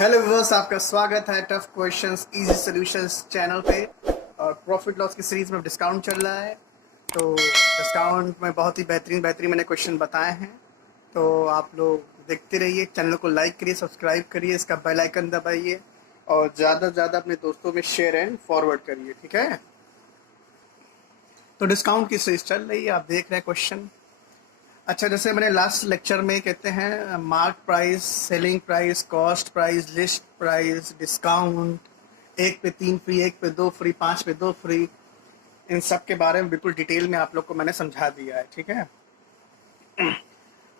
Hello viewers, आपका स्वागत है tough questions easy solutions channel पे। और प्रॉफिट लॉस की सीरीज में डिस्काउंट चल रहा है, तो डिस्काउंट में बहुत ही बेहतरीन बेहतरीन मैंने क्वेश्चन बताए हैं। तो आप लोग देखते रहिए, चैनल को लाइक करिए, सब्सक्राइब करिए, इसका बेल आइकन दबाइए और ज़्यादा से ज़्यादा अपने दोस्तों में शेयर एंड फॉरवर्ड करिए, ठीक है। तो डिस्काउंट की सीरीज चल रही है, आप देख रहे हैं क्वेश्चन। अच्छा, जैसे मैंने लास्ट लेक्चर में कहते हैं mark price, selling price, cost price, list price, discount, एक पे 3 फ्री, एक पे 2 फ्री, 5 पे 2 फ्री, इन सब के बारे में बिल्कुल डिटेल में आप लोग को मैंने समझा दिया है, ठीक है।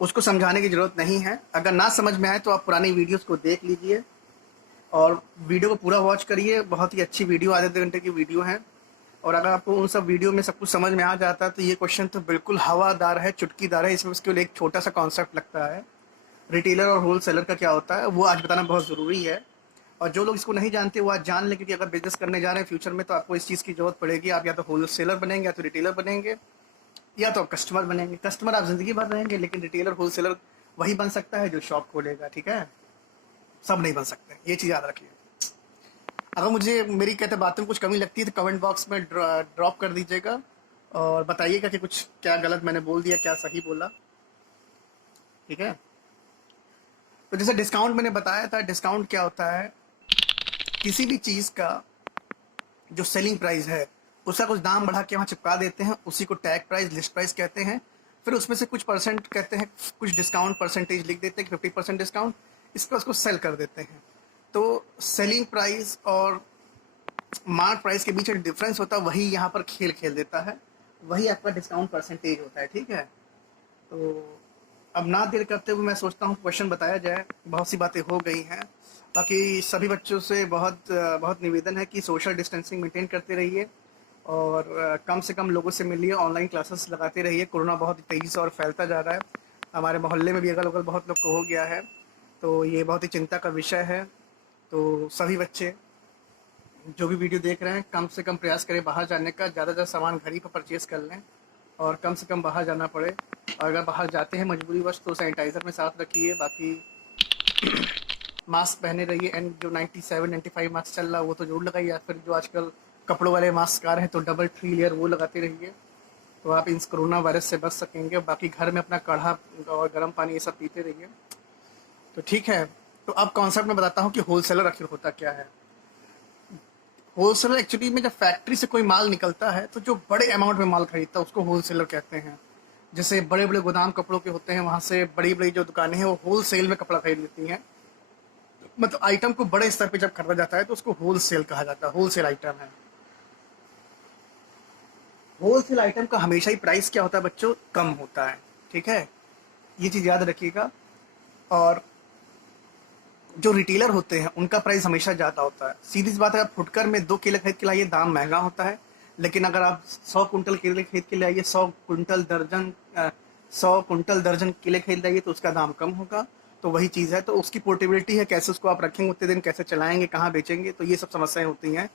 उसको समझाने की ज़रूरत नहीं है। अगर ना समझ में आए तो आप पुरानी वीडियोस को देख लीजिए और वीडियो को पूरा वॉच करिए। बहुत ही अच्छी वीडियो, आधे आधे घंटे की वीडियो है। और अगर आपको उन सब वीडियो में सब कुछ समझ में आ जाता है तो ये क्वेश्चन तो बिल्कुल हवादार है, चुटकीदार है। इसमें उसके लिए एक छोटा सा कॉन्सेप्ट लगता है, रिटेलर और होल सेलर का क्या होता है, वो आज बताना बहुत ज़रूरी है। और जो लोग इसको नहीं जानते वो आज जान लें, क्योंकि अगर बिजनेस करने जा रहे हैं फ्यूचर में तो आपको इस चीज़ की जरूरत पड़ेगी। आप या तो होल सेलर बनेंगे, या तो रिटेलर बनेंगे, या तो आप कस्टमर बनेंगे। कस्टमर आप ज़िंदगी भर रहेंगे, लेकिन रिटेलर होल सेलर वही बन सकता है जो शॉप खोलेगा, ठीक है। सब नहीं बन सकते, ये चीज़ याद रखिए। अगर मुझे मेरी कहते बातों में कुछ कमी लगती है तो कमेंट बॉक्स में ड्रॉप कर दीजिएगा और बताइएगा कि कुछ क्या गलत मैंने बोल दिया, क्या सही बोला, ठीक है। तो जैसे डिस्काउंट मैंने बताया था, डिस्काउंट क्या होता है, किसी भी चीज़ का जो सेलिंग प्राइस है उसका कुछ दाम बढ़ा के वहाँ चिपका देते हैं, उसी को टैग प्राइस, लिस्ट प्राइस कहते हैं। फिर उसमें से कुछ परसेंट कहते हैं, कुछ डिस्काउंट परसेंटेज लिख देते हैं कि 50% डिस्काउंट, इसका उसको सेल कर देते हैं। तो सेलिंग प्राइस और मार्क प्राइस के बीच में डिफरेंस होता है, वही यहाँ पर खेल खेल देता है, वही आपका डिस्काउंट परसेंटेज होता है, ठीक है। तो अब ना देर करते हुए मैं सोचता हूँ क्वेश्चन बताया जाए। बहुत सी बातें हो गई हैं, बाकी सभी बच्चों से बहुत बहुत निवेदन है कि सोशल डिस्टेंसिंग मेंटेन करते रहिए और कम से कम लोगों से मिलिए, ऑनलाइन क्लासेस लगाते रहिए। कोरोना बहुत तेज़ी से और फैलता जा रहा है, हमारे मोहल्ले में भी अगल बगल बहुत लोग को हो गया है, तो ये बहुत ही चिंता का विषय है। तो सभी बच्चे जो भी वीडियो देख रहे हैं, कम से कम प्रयास करें बाहर जाने का, ज़्यादा ज़्यादा सामान घर ही पर परचेज़ कर लें और कम से कम बाहर जाना पड़े। और अगर बाहर जाते हैं मजबूरीवश तो सैनिटाइज़र में साथ रखिए, बाकी मास्क पहने रहिए। एंड जो 97-95 मास्क चल रहा है वो तो जरूर लगाइए, या फिर जो आजकल कपड़ों वाले मास्क आ रहे हैं तो डबल 3 लेयर वो लगाते रहिए, तो आप इस कोरोना वायरस से बच सकेंगे। बाकी घर में अपना काढ़ा और गर्म पानी ये सब पीते रहिए, तो ठीक है। तो अब कॉन्सेप्ट में बताता हूँ कि होलसेलर आखिर होता क्या है। होलसेलर एक्चुअली में जब फैक्ट्री से कोई माल निकलता है तो जो बड़े अमाउंट में माल खरीदता है उसको होलसेलर कहते हैं। जैसे बड़े बड़े गोदाम कपड़ों के होते हैं, वहाँ से बड़ी बड़ी जो दुकानें हैं वो होलसेल में कपड़ा खरीद लेती हैं। मतलब आइटम को बड़े स्तर पे जब खरीदा जाता है तो उसको होलसेल कहा जाता है, होलसेल आइटम है। होलसेल आइटम का हमेशा ही प्राइस क्या होता है बच्चों, कम होता है, ठीक है। ये चीज़ याद रखिएगा। और जो रिटेलर होते हैं उनका प्राइस हमेशा ज़्यादा होता है। सीधी सी बात है, आप फुटकर में 2 केले खरीद के लाइए, दाम महंगा होता है। लेकिन अगर आप 100 कुंटल केले खरीद के लाइए, 100 कुंटल दर्जन केले खरीद लाइए तो उसका दाम कम होगा। तो वही चीज़ है, तो उसकी पोर्टेबिलिटी है, कैसे उसको आप रखेंगे उतने दिन, कैसे चलाएंगे, कहाँ बेचेंगे, तो ये सब समस्याएं होती हैं।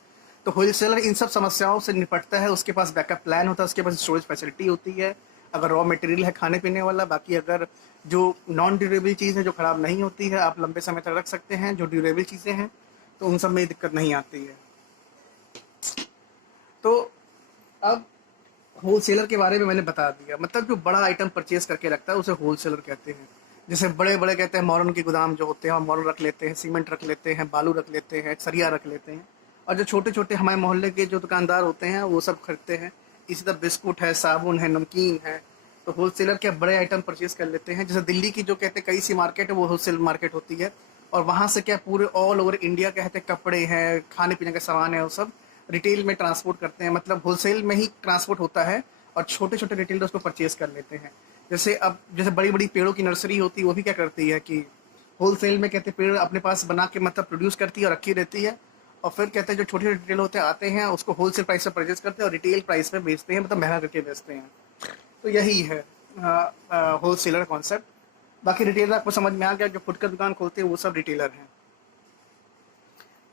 तो होलसेलर इन सब समस्याओं से निपटता है, उसके पास बैकअप प्लान होता है, उसके पास स्टोरेज फैसिलिटी होती है। अगर रॉ मटेरियल है खाने पीने वाला, बाकी अगर जो नॉन ड्यूरेबल चीज़ है जो ख़राब नहीं होती है, आप लंबे समय तक रख सकते हैं। जो ड्यूरेबल चीज़ें हैं तो उन सब में दिक्कत नहीं आती है। तो अब होलसेलर के बारे में मैंने बता दिया, मतलब जो बड़ा आइटम परचेज करके रखता है उसे होलसेलर कहते हैं। जैसे बड़े बड़े कहते हैं मॉर्न के गोदाम जो होते हैं, मॉर्न रख लेते हैं, सीमेंट रख लेते हैं, बालू रख लेते हैं, सरिया रख लेते हैं। और जो छोटे छोटे हमारे मोहल्ले के जो दुकानदार होते हैं वो सब खरीदते हैं। इसी तरह बिस्कुट है, साबुन है, नमकीन है, तो होलसेलर के बड़े आइटम परचेज कर लेते हैं। जैसे दिल्ली की जो कहते हैं कई सी मार्केट है वो होलसेल मार्केट होती है, और वहाँ से क्या पूरे ऑल ओवर इंडिया कहते हैं कपड़े हैं, खाने पीने का सामान है, वो सब रिटेल में ट्रांसपोर्ट करते हैं। मतलब होलसेल में ही ट्रांसपोर्ट होता है और छोटे छोटे रिटेलर उसको परचेज कर लेते हैं। जैसे बड़ी बड़ी पेड़ों की नर्सरी होती है, वो भी क्या करती है कि होलसेल में कहते हैं पेड़ अपने पास बना के मतलब प्रोड्यूस करती है और रखी रहती है। और फिर कहते हैं जो छोटे छोटे रिटेल होते हैं आते हैं, उसको होलसेल प्राइस पर परचेज करते हैं और रिटेल प्राइस में बेचते हैं, मतलब महंगा करके बेचते हैं। तो यही है होलसेलर कॉन्सेप्ट। बाकी रिटेलर आपको समझ में आ गया, जो फुटकर दुकान खोलते हैं वो सब रिटेलर हैं।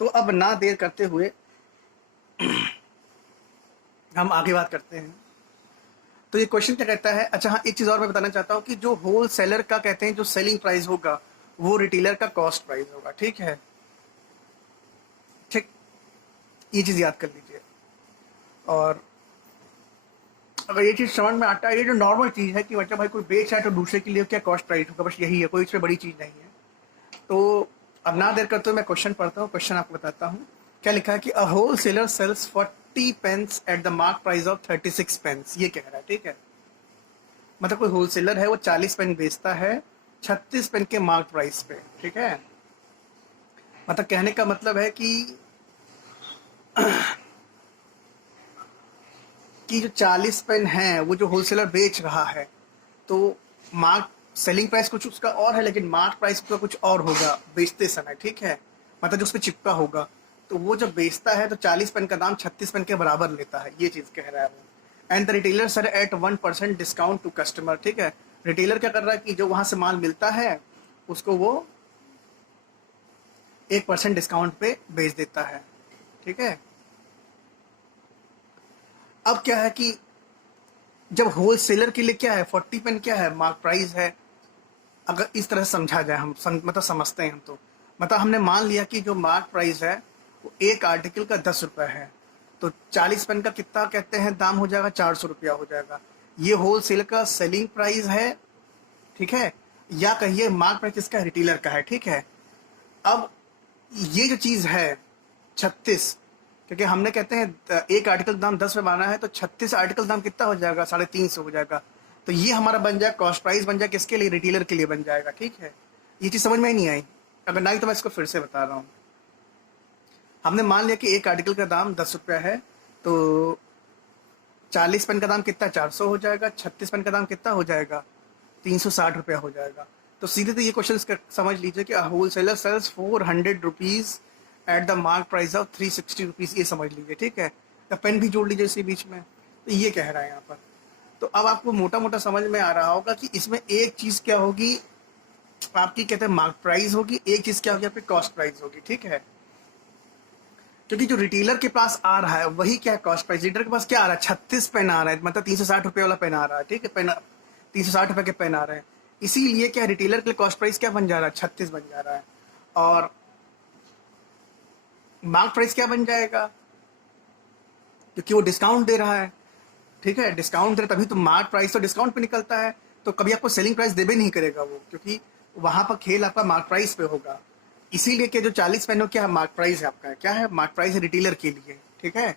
तो अब ना देर करते हुए हम आगे बात करते हैं। तो ये क्वेश्चन क्या कहता है, अच्छा हाँ, एक चीज़ और मैं बताना चाहता हूँ कि जो होल सेलर का कहते हैं जो सेलिंग प्राइस होगा वो रिटेलर का कॉस्ट प्राइस होगा, ठीक है। ये चीज़ याद कर लीजिए। और अगर ये चीज़ समझ में आता है, ये जो नॉर्मल चीज़ है कि मतलब भाई कोई बेच रहा है तो दूसरे के लिए क्या कॉस्ट प्राइस होगा, बस यही है, कोई इसमें बड़ी चीज़ नहीं है। तो अब ना देर करते हुए मैं क्वेश्चन पढ़ता हूँ, क्वेश्चन आपको बताता हूँ। क्या लिखा है कि a wholesaler sells 40 pence at the mark price of 36 pence, ये कह रहा है, ठीक है। मतलब कोई होलसेलर है, वो 40 पेन बेचता है 36 पेन के मार्क प्राइस पे, ठीक है। मतलब कहने का मतलब है कि जो 40 पेन है वो जो होलसेलर बेच रहा है, तो मार्क सेलिंग प्राइस कुछ उसका और है, लेकिन मार्क प्राइस उसका कुछ और होगा बेचते समय, ठीक है। मतलब जो उस पर चिपका होगा, तो वो जब बेचता है तो 40 पेन का दाम 36 पेन के बराबर लेता है, ये चीज़ कह रहा है वो। And the retailer sir at 1% discount to customer, ठीक है। रिटेलर क्या कर रहा है कि जो वहाँ से माल मिलता है उसको वो 1% डिस्काउंट पे बेच देता है, ठीक है। अब क्या है कि जब होलसेलर के लिए क्या है 40 पेन क्या है मार्क प्राइस है। अगर इस तरह से समझा जाए, मतलब समझते हैं हम, तो मतलब हमने मान लिया कि जो मार्क प्राइस है वो एक आर्टिकल का 10 रुपये है, तो 40 पेन का कितना कहते हैं दाम हो जाएगा, 400 रुपया हो जाएगा। ये होलसेल का सेलिंग प्राइस है, ठीक है, या कहिए मार्क प्राइस इसका रिटेलर का है, ठीक है। अब ये जो चीज़ है 36, क्योंकि हमने कहते हैं एक आर्टिकल दाम 10 में माना है, तो 36 आर्टिकल दाम कितना हो जाएगा, 350 हो जाएगा। तो ये हमारा बन जाए कॉस्ट प्राइस, बन जाए किसके लिए, रिटेलर के लिए बन जाएगा, ठीक है। ये चीज़ समझ में ही नहीं आई, अगर नहीं तो मैं इसको फिर से बता रहा हूँ। हमने मान लिया कि एक आर्टिकल का दाम 10 रुपया है, तो 40 पेन का दाम कितना, 400 हो जाएगा। 36 पेन का दाम कितना हो जाएगा, 360 रुपया हो जाएगा। तो सीधे तो ये क्वेश्चन समझ लीजिए कि wholesaler sells 400 rupees at the mark price of 360 rupees, ये समझ लीजिए, ठीक है। तो पेन भी जोड़ लीजिए इसी बीच में, तो ये कह रहा है यहाँ पर। तो अब आपको मोटा मोटा समझ में आ रहा होगा कि इसमें एक चीज़ क्या होगी, आपकी कहते हैं मार्क प्राइस होगी, एक चीज़ क्या होगी आपकी कॉस्ट प्राइस होगी, ठीक है। क्योंकि जो रिटेलर के पास आ रहा है वही क्या है कॉस्ट प्राइस, रिटेलर के पास क्या आ रहा है, 36 पेन आ रहा है, मतलब 360 रुपये वाला पेन आ रहा है, ठीक है। पेन 360 रुपये के पेन आ रहे हैं, इसीलिए क्या रिटेलर के लिए कॉस्ट प्राइस क्या बन जा रहा है, 36 बन जा रहा है। और मार्क प्राइस क्या बन जाएगा, क्योंकि वो डिस्काउंट दे रहा है, ठीक है। डिस्काउंट दे रहा तभी तो मार्क प्राइस तो डिस्काउंट पे निकलता है, तो कभी आपको सेलिंग प्राइस दे भी नहीं करेगा वो, क्योंकि वहां पर खेल आपका मार्क प्राइस पे होगा। इसीलिए कि जो 40 पेन हो क्या है मार्क प्राइस है आपका, क्या है मार्क प्राइस है रिटेलर के लिए, ठीक है।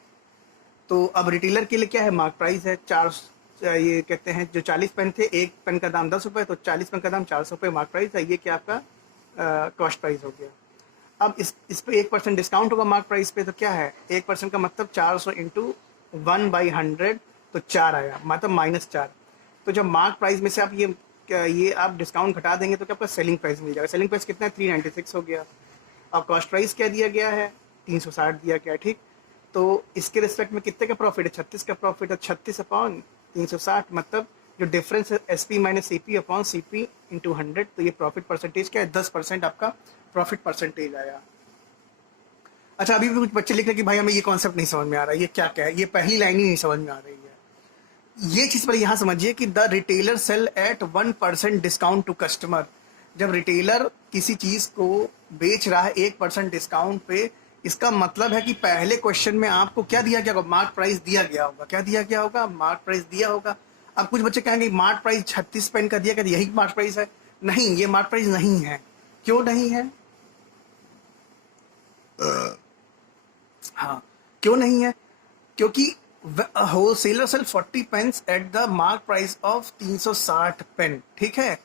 तो अब रिटेलर के लिए क्या है मार्क प्राइस है 4, ये कहते हैं जो 40 पेन थे, एक पेन का दाम 10 रुपये, तो 40 पेन का दाम 400 रुपये मार्क प्राइस है, ये क्या आपका कॉस्ट प्राइस हो गया। अब इस पे 1% डिस्काउंट होगा मार्क प्राइस पे, तो क्या है 1% का मतलब 400 इंटू 1/100, तो 4 आया, मतलब -4। तो जब मार्क प्राइस में से आप ये आप डिस्काउंट घटा देंगे तो क्या आपका सेलिंग प्राइस मिल जाएगा। सेलिंग प्राइस कितना है, 396 हो गया। और कॉस्ट प्राइस क्या दिया गया है, 360 दिया गया, ठीक। तो इसके रिस्पेक्ट में कितने का प्रॉफिट है, 36 का प्रॉफिट है, 36 अपॉन 360, मतलब जो डिफरेंस है S P minus C P upon C P into 100, तो ये प्रॉफिट परसेंटेज क्या है, 10% आपका प्रॉफिट परसेंटेज आया। अच्छा, अभी भी कुछ बच्चे लिख रहे हैं कि भाई हमें ये कॉन्सेप्ट नहीं समझ में आ रहा है, ये क्या क्या है, ये पहली लाइन ही नहीं समझ में आ रही है। ये चीज़ पर यहाँ समझिए कि the retailer sell at 1% discount to customer. जब रिटेलर किसी चीज़ को बेच रहा है 1% डिस्काउंट पे, इसका मतलब है कि पहले क्वेश्चन में आपको क्या दिया गया होगा, मार्क प्राइस दिया गया होगा, क्या दिया गया होगा, मार्क प्राइस दिया होगा। अब कुछ बच्चे कहेंगे मार्क प्राइस 36 पेन का दिया गया, यही मार्क प्राइस है। नहीं, ये मार्क प्राइस नहीं है। क्यों नहीं है, हाँ, क्यों नहीं है, क्योंकि wholesaler sell 40 pence at the mark price of 360 pen, ठीक है।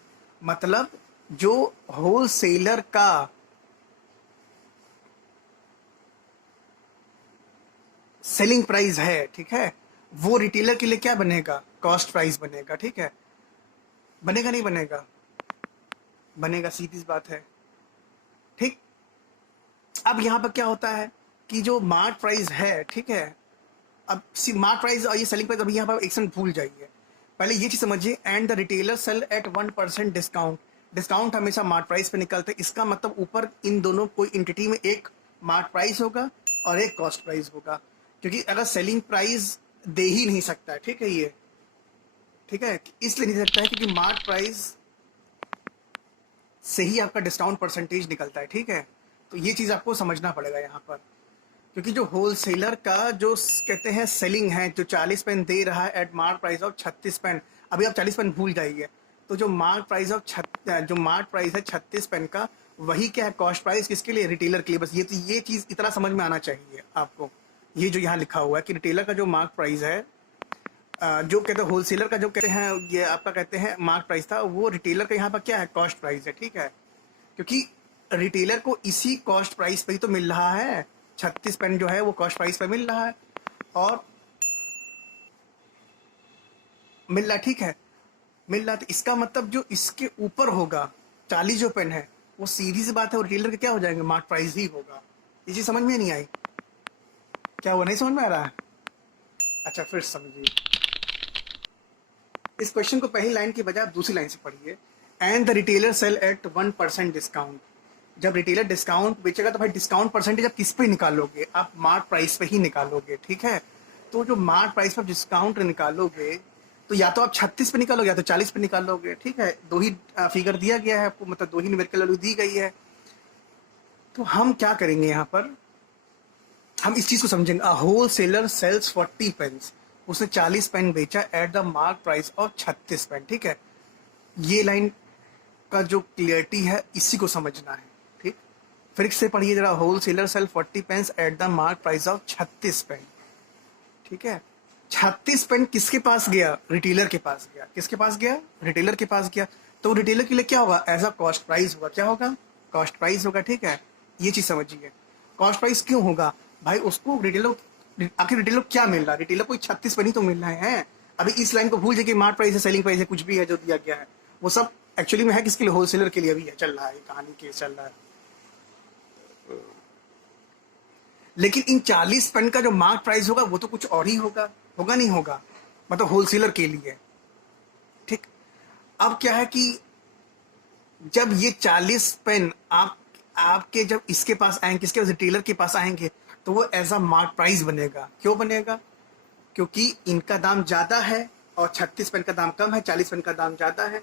मतलब जो होलसेलर का सेलिंग प्राइस है, ठीक है, वो रिटेलर के लिए क्या बनेगा, कॉस्ट प्राइस बनेगा, ठीक है। बनेगा नहीं बनेगा, बनेगा, सीधी सी बात है, ठीक। अब यहाँ पर क्या होता है कि जो मार्क प्राइस है, ठीक है, अब मार्क प्राइस और ये सेलिंग प्राइस, अभी यहाँ पर एक सेकंड भूल जाइए, पहले ये चीज समझिए। And the retailer sell at 1% discount, discount हमेशा मार्क प्राइस पे निकलते हैं, इसका मतलब ऊपर इन दोनों कोई एंटिटी में एक मार्क प्राइस होगा और एक कॉस्ट प्राइस होगा, क्योंकि अगर सेलिंग प्राइस दे ही नहीं सकता है, ठीक है, ये ठीक है, इसलिए नहीं दे सकता है क्योंकि मार्क प्राइस से ही आपका डिस्काउंट परसेंटेज निकलता है, ठीक है। तो ये चीज़ आपको समझना पड़ेगा यहाँ पर। क्योंकि जो होलसेलर का जो कहते हैं सेलिंग है, जो 40 पेन दे रहा है at mark price of 36 pen, अभी आप 40 पेन भूल जाइए, तो जो मार्क प्राइस है 36 पेन का, वही क्या है कॉस्ट प्राइस किसके लिए, रिटेलर के लिए। बस ये चीज़ इतना समझ में आना चाहिए आपको। ये जो यहाँ लिखा हुआ है कि रिटेलर का जो मार्क प्राइस है, जो कहते हैं होलसेलर का जो कहते हैं ये आपका कहते हैं मार्क प्राइस था, वो रिटेलर का यहाँ पर क्या है कॉस्ट प्राइस है, ठीक है। क्योंकि रिटेलर को इसी कॉस्ट प्राइस पे ही तो मिल रहा है, 36 पेन जो है वो कॉस्ट प्राइस पे मिल रहा है और मिल रहा है, ठीक है, मिल रहा है। तो इसका मतलब जो इसके ऊपर होगा 40 जो पेन है, वो सीधी सी बात है वो रिटेलर के क्या हो जाएंगे, मार्क प्राइस ही होगा। ये चीज़ समझ में नहीं आई क्या, वो नहीं समझ में आ रहा है? अच्छा फिर समझिए, इस क्वेश्चन को पहली लाइन की बजाय आप दूसरी लाइन से पढ़िए। And the retailer sell at 1% discount. जब रिटेलर डिस्काउंट बेचेगा तो भाई डिस्काउंट परसेंटेज आप किस पे निकालोगे, आप मार्क प्राइस पे ही निकालोगे, ठीक है। तो जो मार्क प्राइस पर डिस्काउंट निकालोगे तो या तो आप 36 पे निकालोगे या तो 40 पे निकालोगे, ठीक है। दो ही फिगर दिया गया है आपको, मतलब दो ही न्यूमेरिकल वैल्यू दी गई है। तो हम क्या करेंगे यहाँ पर, हम इस चीज को समझेंगे। होल सेलर सेल्स 40 पेन्स, उसने 40 पेन बेचा at the mark price of 36 pen, ठीक है। ये लाइन का जो क्लियरिटी है इसी को समझना है, ठीक। फिर से पढ़िए जरा, wholesaler sell 40 pence at the mark price of 36 pen, ठीक है। 36 पेन किसके पास गया, रिटेलर के पास गया। किसके पास गया, रिटेलर के पास गया। तो रिटेलर के लिए क्या होगा, एज अ कॉस्ट प्राइस होगा। क्या होगा, कॉस्ट प्राइस होगा, ठीक है। ये चीज समझिए, कॉस्ट प्राइस क्यों होगा भाई, उसको रिटेलर, आखिर रिटेलर क्या मिल रहा है, रिटेलर को 36 पेन ही तो मिल रहा है। अभी इस लाइन को भूल जाइए कि मार्क प्राइस है, सेलिंग प्राइस है, कुछ भी है जो दिया गया है, वो सब एक्चुअली में है किसके लिए, होलसेलर के लिए भी है, चल रहा है कहानी केस चल रहा है। लेकिन इन 40 पेन का जो मार्क प्राइस होगा वो तो कुछ और ही होगा, होगा नहीं होगा, मतलब होलसेलर के लिए, ठीक। अब क्या है कि जब ये 40 पेन आपके जब इसके पास आएंगे, किसके रिटेलर के पास आएंगे, तो वो एज अ मार्क प्राइस बनेगा। क्यों बनेगा, क्योंकि इनका दाम ज्यादा है और 36 पेन का दाम कम है, 40 पेन का दाम ज्यादा है,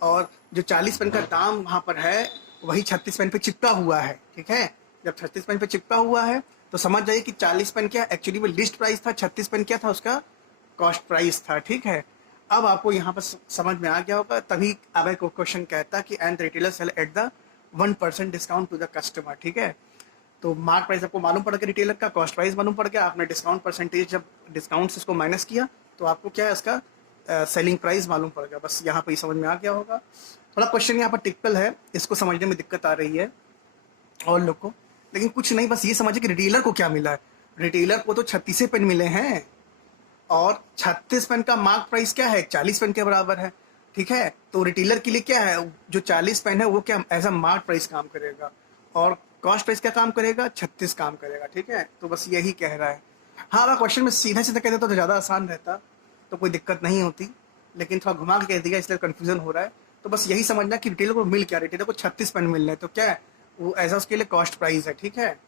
और जो 40 पेन का दाम वहां पर है वही 36 पेन पे चिपका हुआ है, ठीक है। जब 36 पेन पे चिपका हुआ है तो समझ जाइए कि 40 पेन क्या एक्चुअली में लिस्ट प्राइस था, 36 पेन क्या था उसका कॉस्ट प्राइस था, ठीक है। अब आपको यहाँ पर समझ में आ गया होगा, तभी अगर को क्वेश्चन कहता कि and retailer sell at the 1% discount to the customer, ठीक है। तो मार्क प्राइस आपको मालूम पड़ गया, रिटेलर का कॉस्ट प्राइस मालूम पड़ गया, आपने डिस्काउंट परसेंटेज जब डिस्काउंट से इसको माइनस किया तो आपको क्या है इसका सेलिंग प्राइस मालूम पड़ गया। बस यहाँ पर ही समझ में आ गया होगा। थोड़ा क्वेश्चन यहाँ पर टिपिकल है, इसको समझने में दिक्कत आ रही है और लोग को, लेकिन कुछ नहीं, बस ये समझिए कि रिटेलर को क्या मिला है। रिटेलर को तो 36 पेन मिले हैं और 36 पेन का मार्क प्राइस क्या है, 40 पेन के बराबर है, ठीक है। तो रिटेलर के लिए क्या है, जो 40 पेन है वो क्या एज अ मार्क प्राइस काम करेगा और कॉस्ट प्राइस क्या काम करेगा, 36 काम करेगा, ठीक है। तो बस यही कह रहा है। हाँ, अगर क्वेश्चन में सीधा सीधा कह देता तो ज़्यादा आसान रहता, तो कोई दिक्कत नहीं होती, लेकिन थोड़ा घुमा के कह दिया इसलिए कन्फ्यूजन हो रहा है। तो बस यही समझना कि रिटेलर को मिल क्या, रिटेलर को 36 पेन मिल रहे हैं, तो क्या है वो ऐसा उसके लिए कॉस्ट प्राइस है, ठीक है।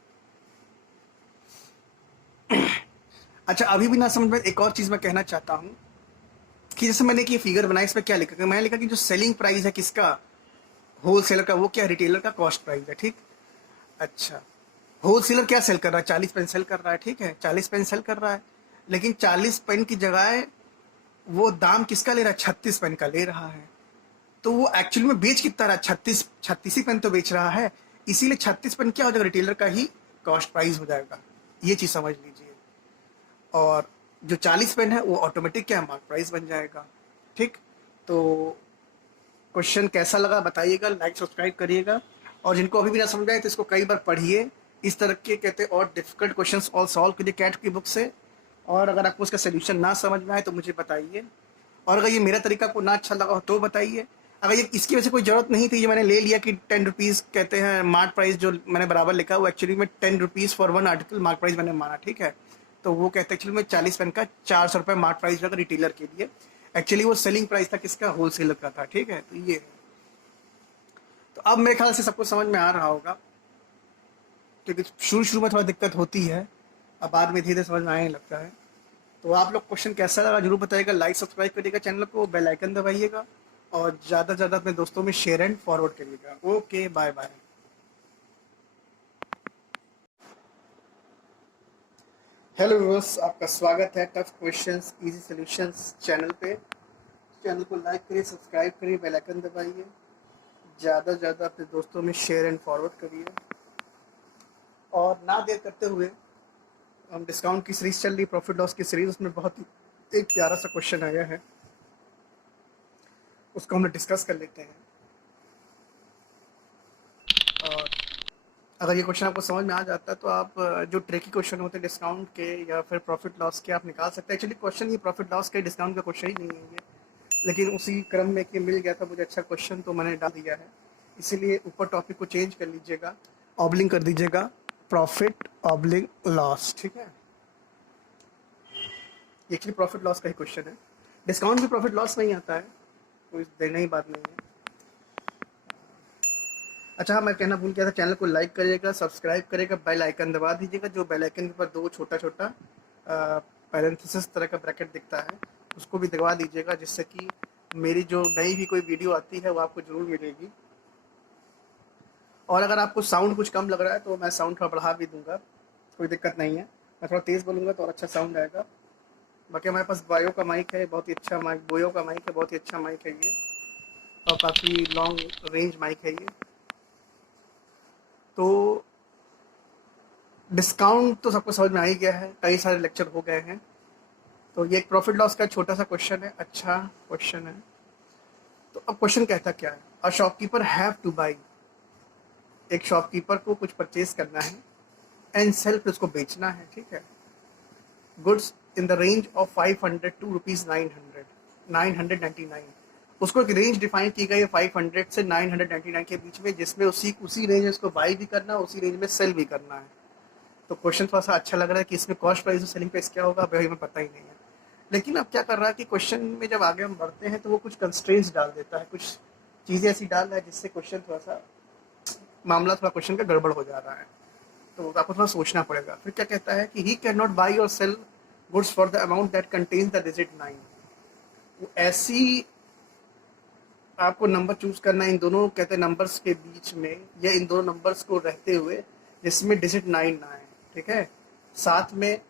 अच्छा, अभी भी ना समझ में एक और चीज़ मैं कहना चाहता हूँ कि जैसे मैंने कि ये फिगर बनाया, इसमें क्या लिखा, मैंने लिखा कि जो सेलिंग प्राइस है किसका, होलसेलर का, वो क्या रिटेलर का कॉस्ट प्राइस है, ठीक। अच्छा, होलसेलर क्या सेल कर रहा है, 40 पेन सेल कर रहा है, ठीक है, 40 पेन सेल कर रहा है, लेकिन 40 पेन की जगह वो दाम किसका ले रहा है, 36 पेन का ले रहा है। तो वो एक्चुअली में बेच कितना रहा है, 36 ही पेन तो बेच रहा है, इसीलिए 36 पेन क्या हो जाएगा, रिटेलर का ही कॉस्ट प्राइस हो जाएगा। ये चीज़ समझ लीजिए। और जो 40 पेन है वो ऑटोमेटिक क्या मार्क प्राइस बन जाएगा, ठीक। तो क्वेश्चन कैसा लगा बताइएगा, लाइक सब्सक्राइब करिएगा, और जिनको अभी भी ना समझ आए तो इसको कई बार पढ़िए, इस तरह के कहते हैं और डिफिकल्ट क्वेश्चंस और सॉल्व कीजिए कैट की बुक से। और अगर आपको उसका सोल्यूशन ना समझ में आए तो मुझे बताइए, और अगर ये मेरा तरीका को ना अच्छा लगा हो तो बताइए। अगर ये इसकी वजह से कोई ज़रूरत नहीं थी, ये मैंने ले लिया कि 10 रुपीज़ कहते हैं मार्क प्राइस जो मैंने बराबर लिखा वो एक्चुअली में 10 rupees for one article mark price मैंने माना, ठीक है। तो वो कहते हैं एक्चुअली में 40 पेन का 400 रुपये मार्क प्राइस लगा रिटेलर के लिए, एक्चुअली वो सेलिंग प्राइस था किसका, होलसेलर का था, ठीक है। तो ये, तो अब मेरे ख्याल से सबको समझ में आ रहा होगा, क्योंकि शुरू शुरू में थोड़ा दिक्कत होती है, अब बाद में धीरे धीरे समझ में आने लगता है। तो आप लोग क्वेश्चन कैसा लगा जरूर बताइएगा, लाइक सब्सक्राइब करिएगा चैनल को, बेल आइकन दबाइएगा, और ज़्यादा से ज़्यादा अपने दोस्तों में शेयर एंड फॉरवर्ड करिएगा। Okay, bye bye. Hello viewers, आपका स्वागत है tough questions easy solutions channel पे। चैनल को लाइक करिए, सब्सक्राइब करिए, बेल आइकन दबाइए, ज़्यादा से ज़्यादा अपने दोस्तों में शेयर एंड फॉरवर्ड करिए। और ना देर करते हुए, हम डिस्काउंट की सीरीज चल रही, प्रॉफिट लॉस की सीरीज, उसमें बहुत ही एक प्यारा सा क्वेश्चन आया है, उसको हम डिस्कस कर लेते हैं। और अगर ये क्वेश्चन आपको समझ में आ जाता है तो आप जो ट्रिकी क्वेश्चन होते हैं डिस्काउंट के या फिर प्रॉफिट लॉस के, आप निकाल सकते हैं। एक्चुअली क्वेश्चन ये प्रॉफिट लॉस के डिस्काउंट का क्वेश्चन ही नहीं है ये, लेकिन उसी क्रम में कि मिल गया था मुझे अच्छा क्वेश्चन तो मैंने डाल दिया है। इसीलिए ऊपर टॉपिक को चेंज कर लीजिएगा, ऑबलिंग कर दीजिएगा प्रॉफिट ऑबलिंग लॉस, ठीक है। एक्चुअली प्रॉफिट लॉस का ही क्वेश्चन है, डिस्काउंट भी प्रॉफिट लॉस नहीं आता है, कोई देना ही बात नहीं है। अच्छा हाँ, मैं कहना भूल गया था, चैनल को लाइक करिएगा, सब्सक्राइब करिएगा, बेल आइकन दबा दीजिएगा। जो बेल आइकन के ऊपर दो छोटा छोटा पैरेंथेसिस तरह का ब्रैकेट दिखता है, उसको भी दबा दीजिएगा, जिससे कि मेरी जो नई भी कोई वीडियो आती है वो आपको ज़रूर मिलेगी। और अगर आपको साउंड कुछ कम लग रहा है तो मैं साउंड थोड़ा बढ़ा भी दूंगा, कोई दिक्कत नहीं है। मैं थोड़ा तेज़ बोलूँगा तो और अच्छा साउंड आएगा। बाकी हमारे पास बायो का माइक है, बहुत ही अच्छा माइक, बोयो का माइक है, बहुत ही अच्छा माइक है ये, और काफ़ी लॉन्ग रेंज माइक है ये। तो डिस्काउंट तो सबको समझ में आ ही गया है, कई सारे लेक्चर हो गए हैं। तो ये एक प्रॉफिट लॉस का छोटा सा क्वेश्चन है, अच्छा क्वेश्चन है। तो अब क्वेश्चन कहता क्या है, a shopkeeper have two by, एक शॉपकीपर को कुछ परचेज करना है एंड सेल, फिर उसको बेचना है, ठीक है। Goods in the range of 500 to rupees 999। उसको एक रेंज डिफाइन की गई है 500 से 999 के बीच में, जिसमें उसी रेंज में उसको बाई भी करना है, उसी रेंज में सेल भी करना है। तो क्वेश्चन थोड़ा सा अच्छा लग रहा है कि इसमें कॉस्ट प्राइस और सेलिंग प्राइस क्या होगा, भाई हमें पता ही नहीं है। लेकिन अब क्या कर रहा है कि क्वेश्चन में जब आगे हम बढ़ते हैं तो वो कुछ कंस्ट्रेंट्स डाल देता है, कुछ चीज़ें ऐसी डाल रहा है जिससे क्वेश्चन थोड़ा सा, मामला थोड़ा क्वेश्चन का गड़बड़ हो जा रहा है। तो आपको थोड़ा सोचना पड़ेगा। फिर क्या कहता है कि ही कैन नॉट बाई और sell goods for the amount that contains the digit 9। वो ऐसी आपको नंबर चूज करना है इन दोनों, कहते हैं नंबर्स के बीच में, या इन दोनों नंबर्स को रहते हुए जिसमें डिजिट 9 ना है, ठीक है। साथ में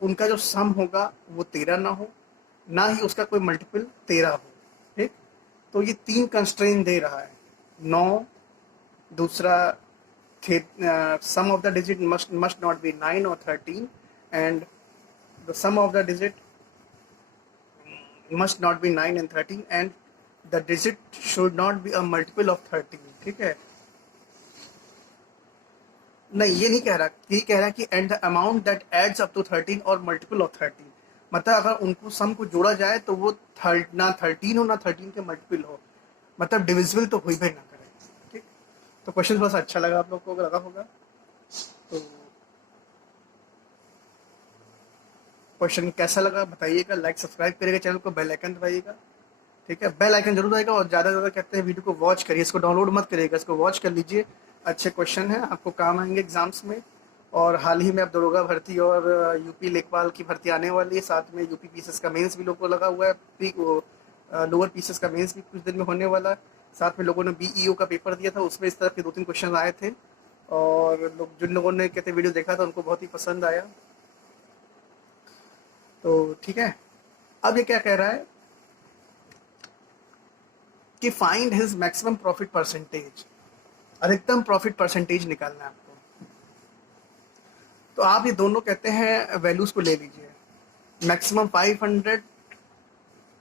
उनका जो सम होगा वो 13 ना हो, ना ही उसका कोई मल्टीपल 13 हो, ठीक। तो ये तीन कंस्ट्रेंट दे रहा है, 9, दूसरा sum of the digit must not be 9 और 13, and the sum of the digit must not be 9 and 13, and the digit should not be a multiple of 13, ठीक है। नहीं, ये नहीं कह रहा, ये कह रहा कि and the amount that adds up to 13 और मल्टीपल ऑफ 13। मतलब अगर उनको सम को जोड़ा जाए तो वो ना 13 हो ना 13 के मल्टीपल हो, मतलब डिविजिबल तो हुई भी ना करे, ठीक। तो क्वेश्चन थोड़ा सा अच्छा लगा आप लोग को, लगा होगा। तो क्वेश्चन कैसा लगा बताइएगा, लाइक सब्सक्राइब करिएगा, चैनल को बेल आइकन दबाइएगा, ठीक है। बेल आइकन जरूर आएगा, और ज़्यादा से ज़्यादा कहते हैं वीडियो को वॉच करिए, इसको डाउनलोड मत करिएगा, इसको वॉच कर लीजिए। अच्छे क्वेश्चन हैं, आपको काम आएंगे एग्जाम्स में। और हाल ही में अब दरोगा भर्ती और यूपी लेखपाल की भर्ती आने वाली है, साथ में यूपी पीसीएस का मेंस भी लोगों को लगा हुआ है, लोअर पीसीएस का मेंस भी कुछ दिन में होने वाला है। साथ में लोगों ने बीईओ का पेपर दिया था, उसमें इस तरह के 2-3 क्वेश्चन आए थे, और लोग जिन लोगों ने कहते वीडियो देखा था उनको बहुत ही पसंद आया। तो ठीक है, अब ये क्या कह रहा है कि find his maximum profit percentage, अधिकतम प्रॉफिट परसेंटेज निकालना है आपको। तो आप ये दोनों कहते हैं वैल्यूज को ले लीजिए, मैक्सिमम 500,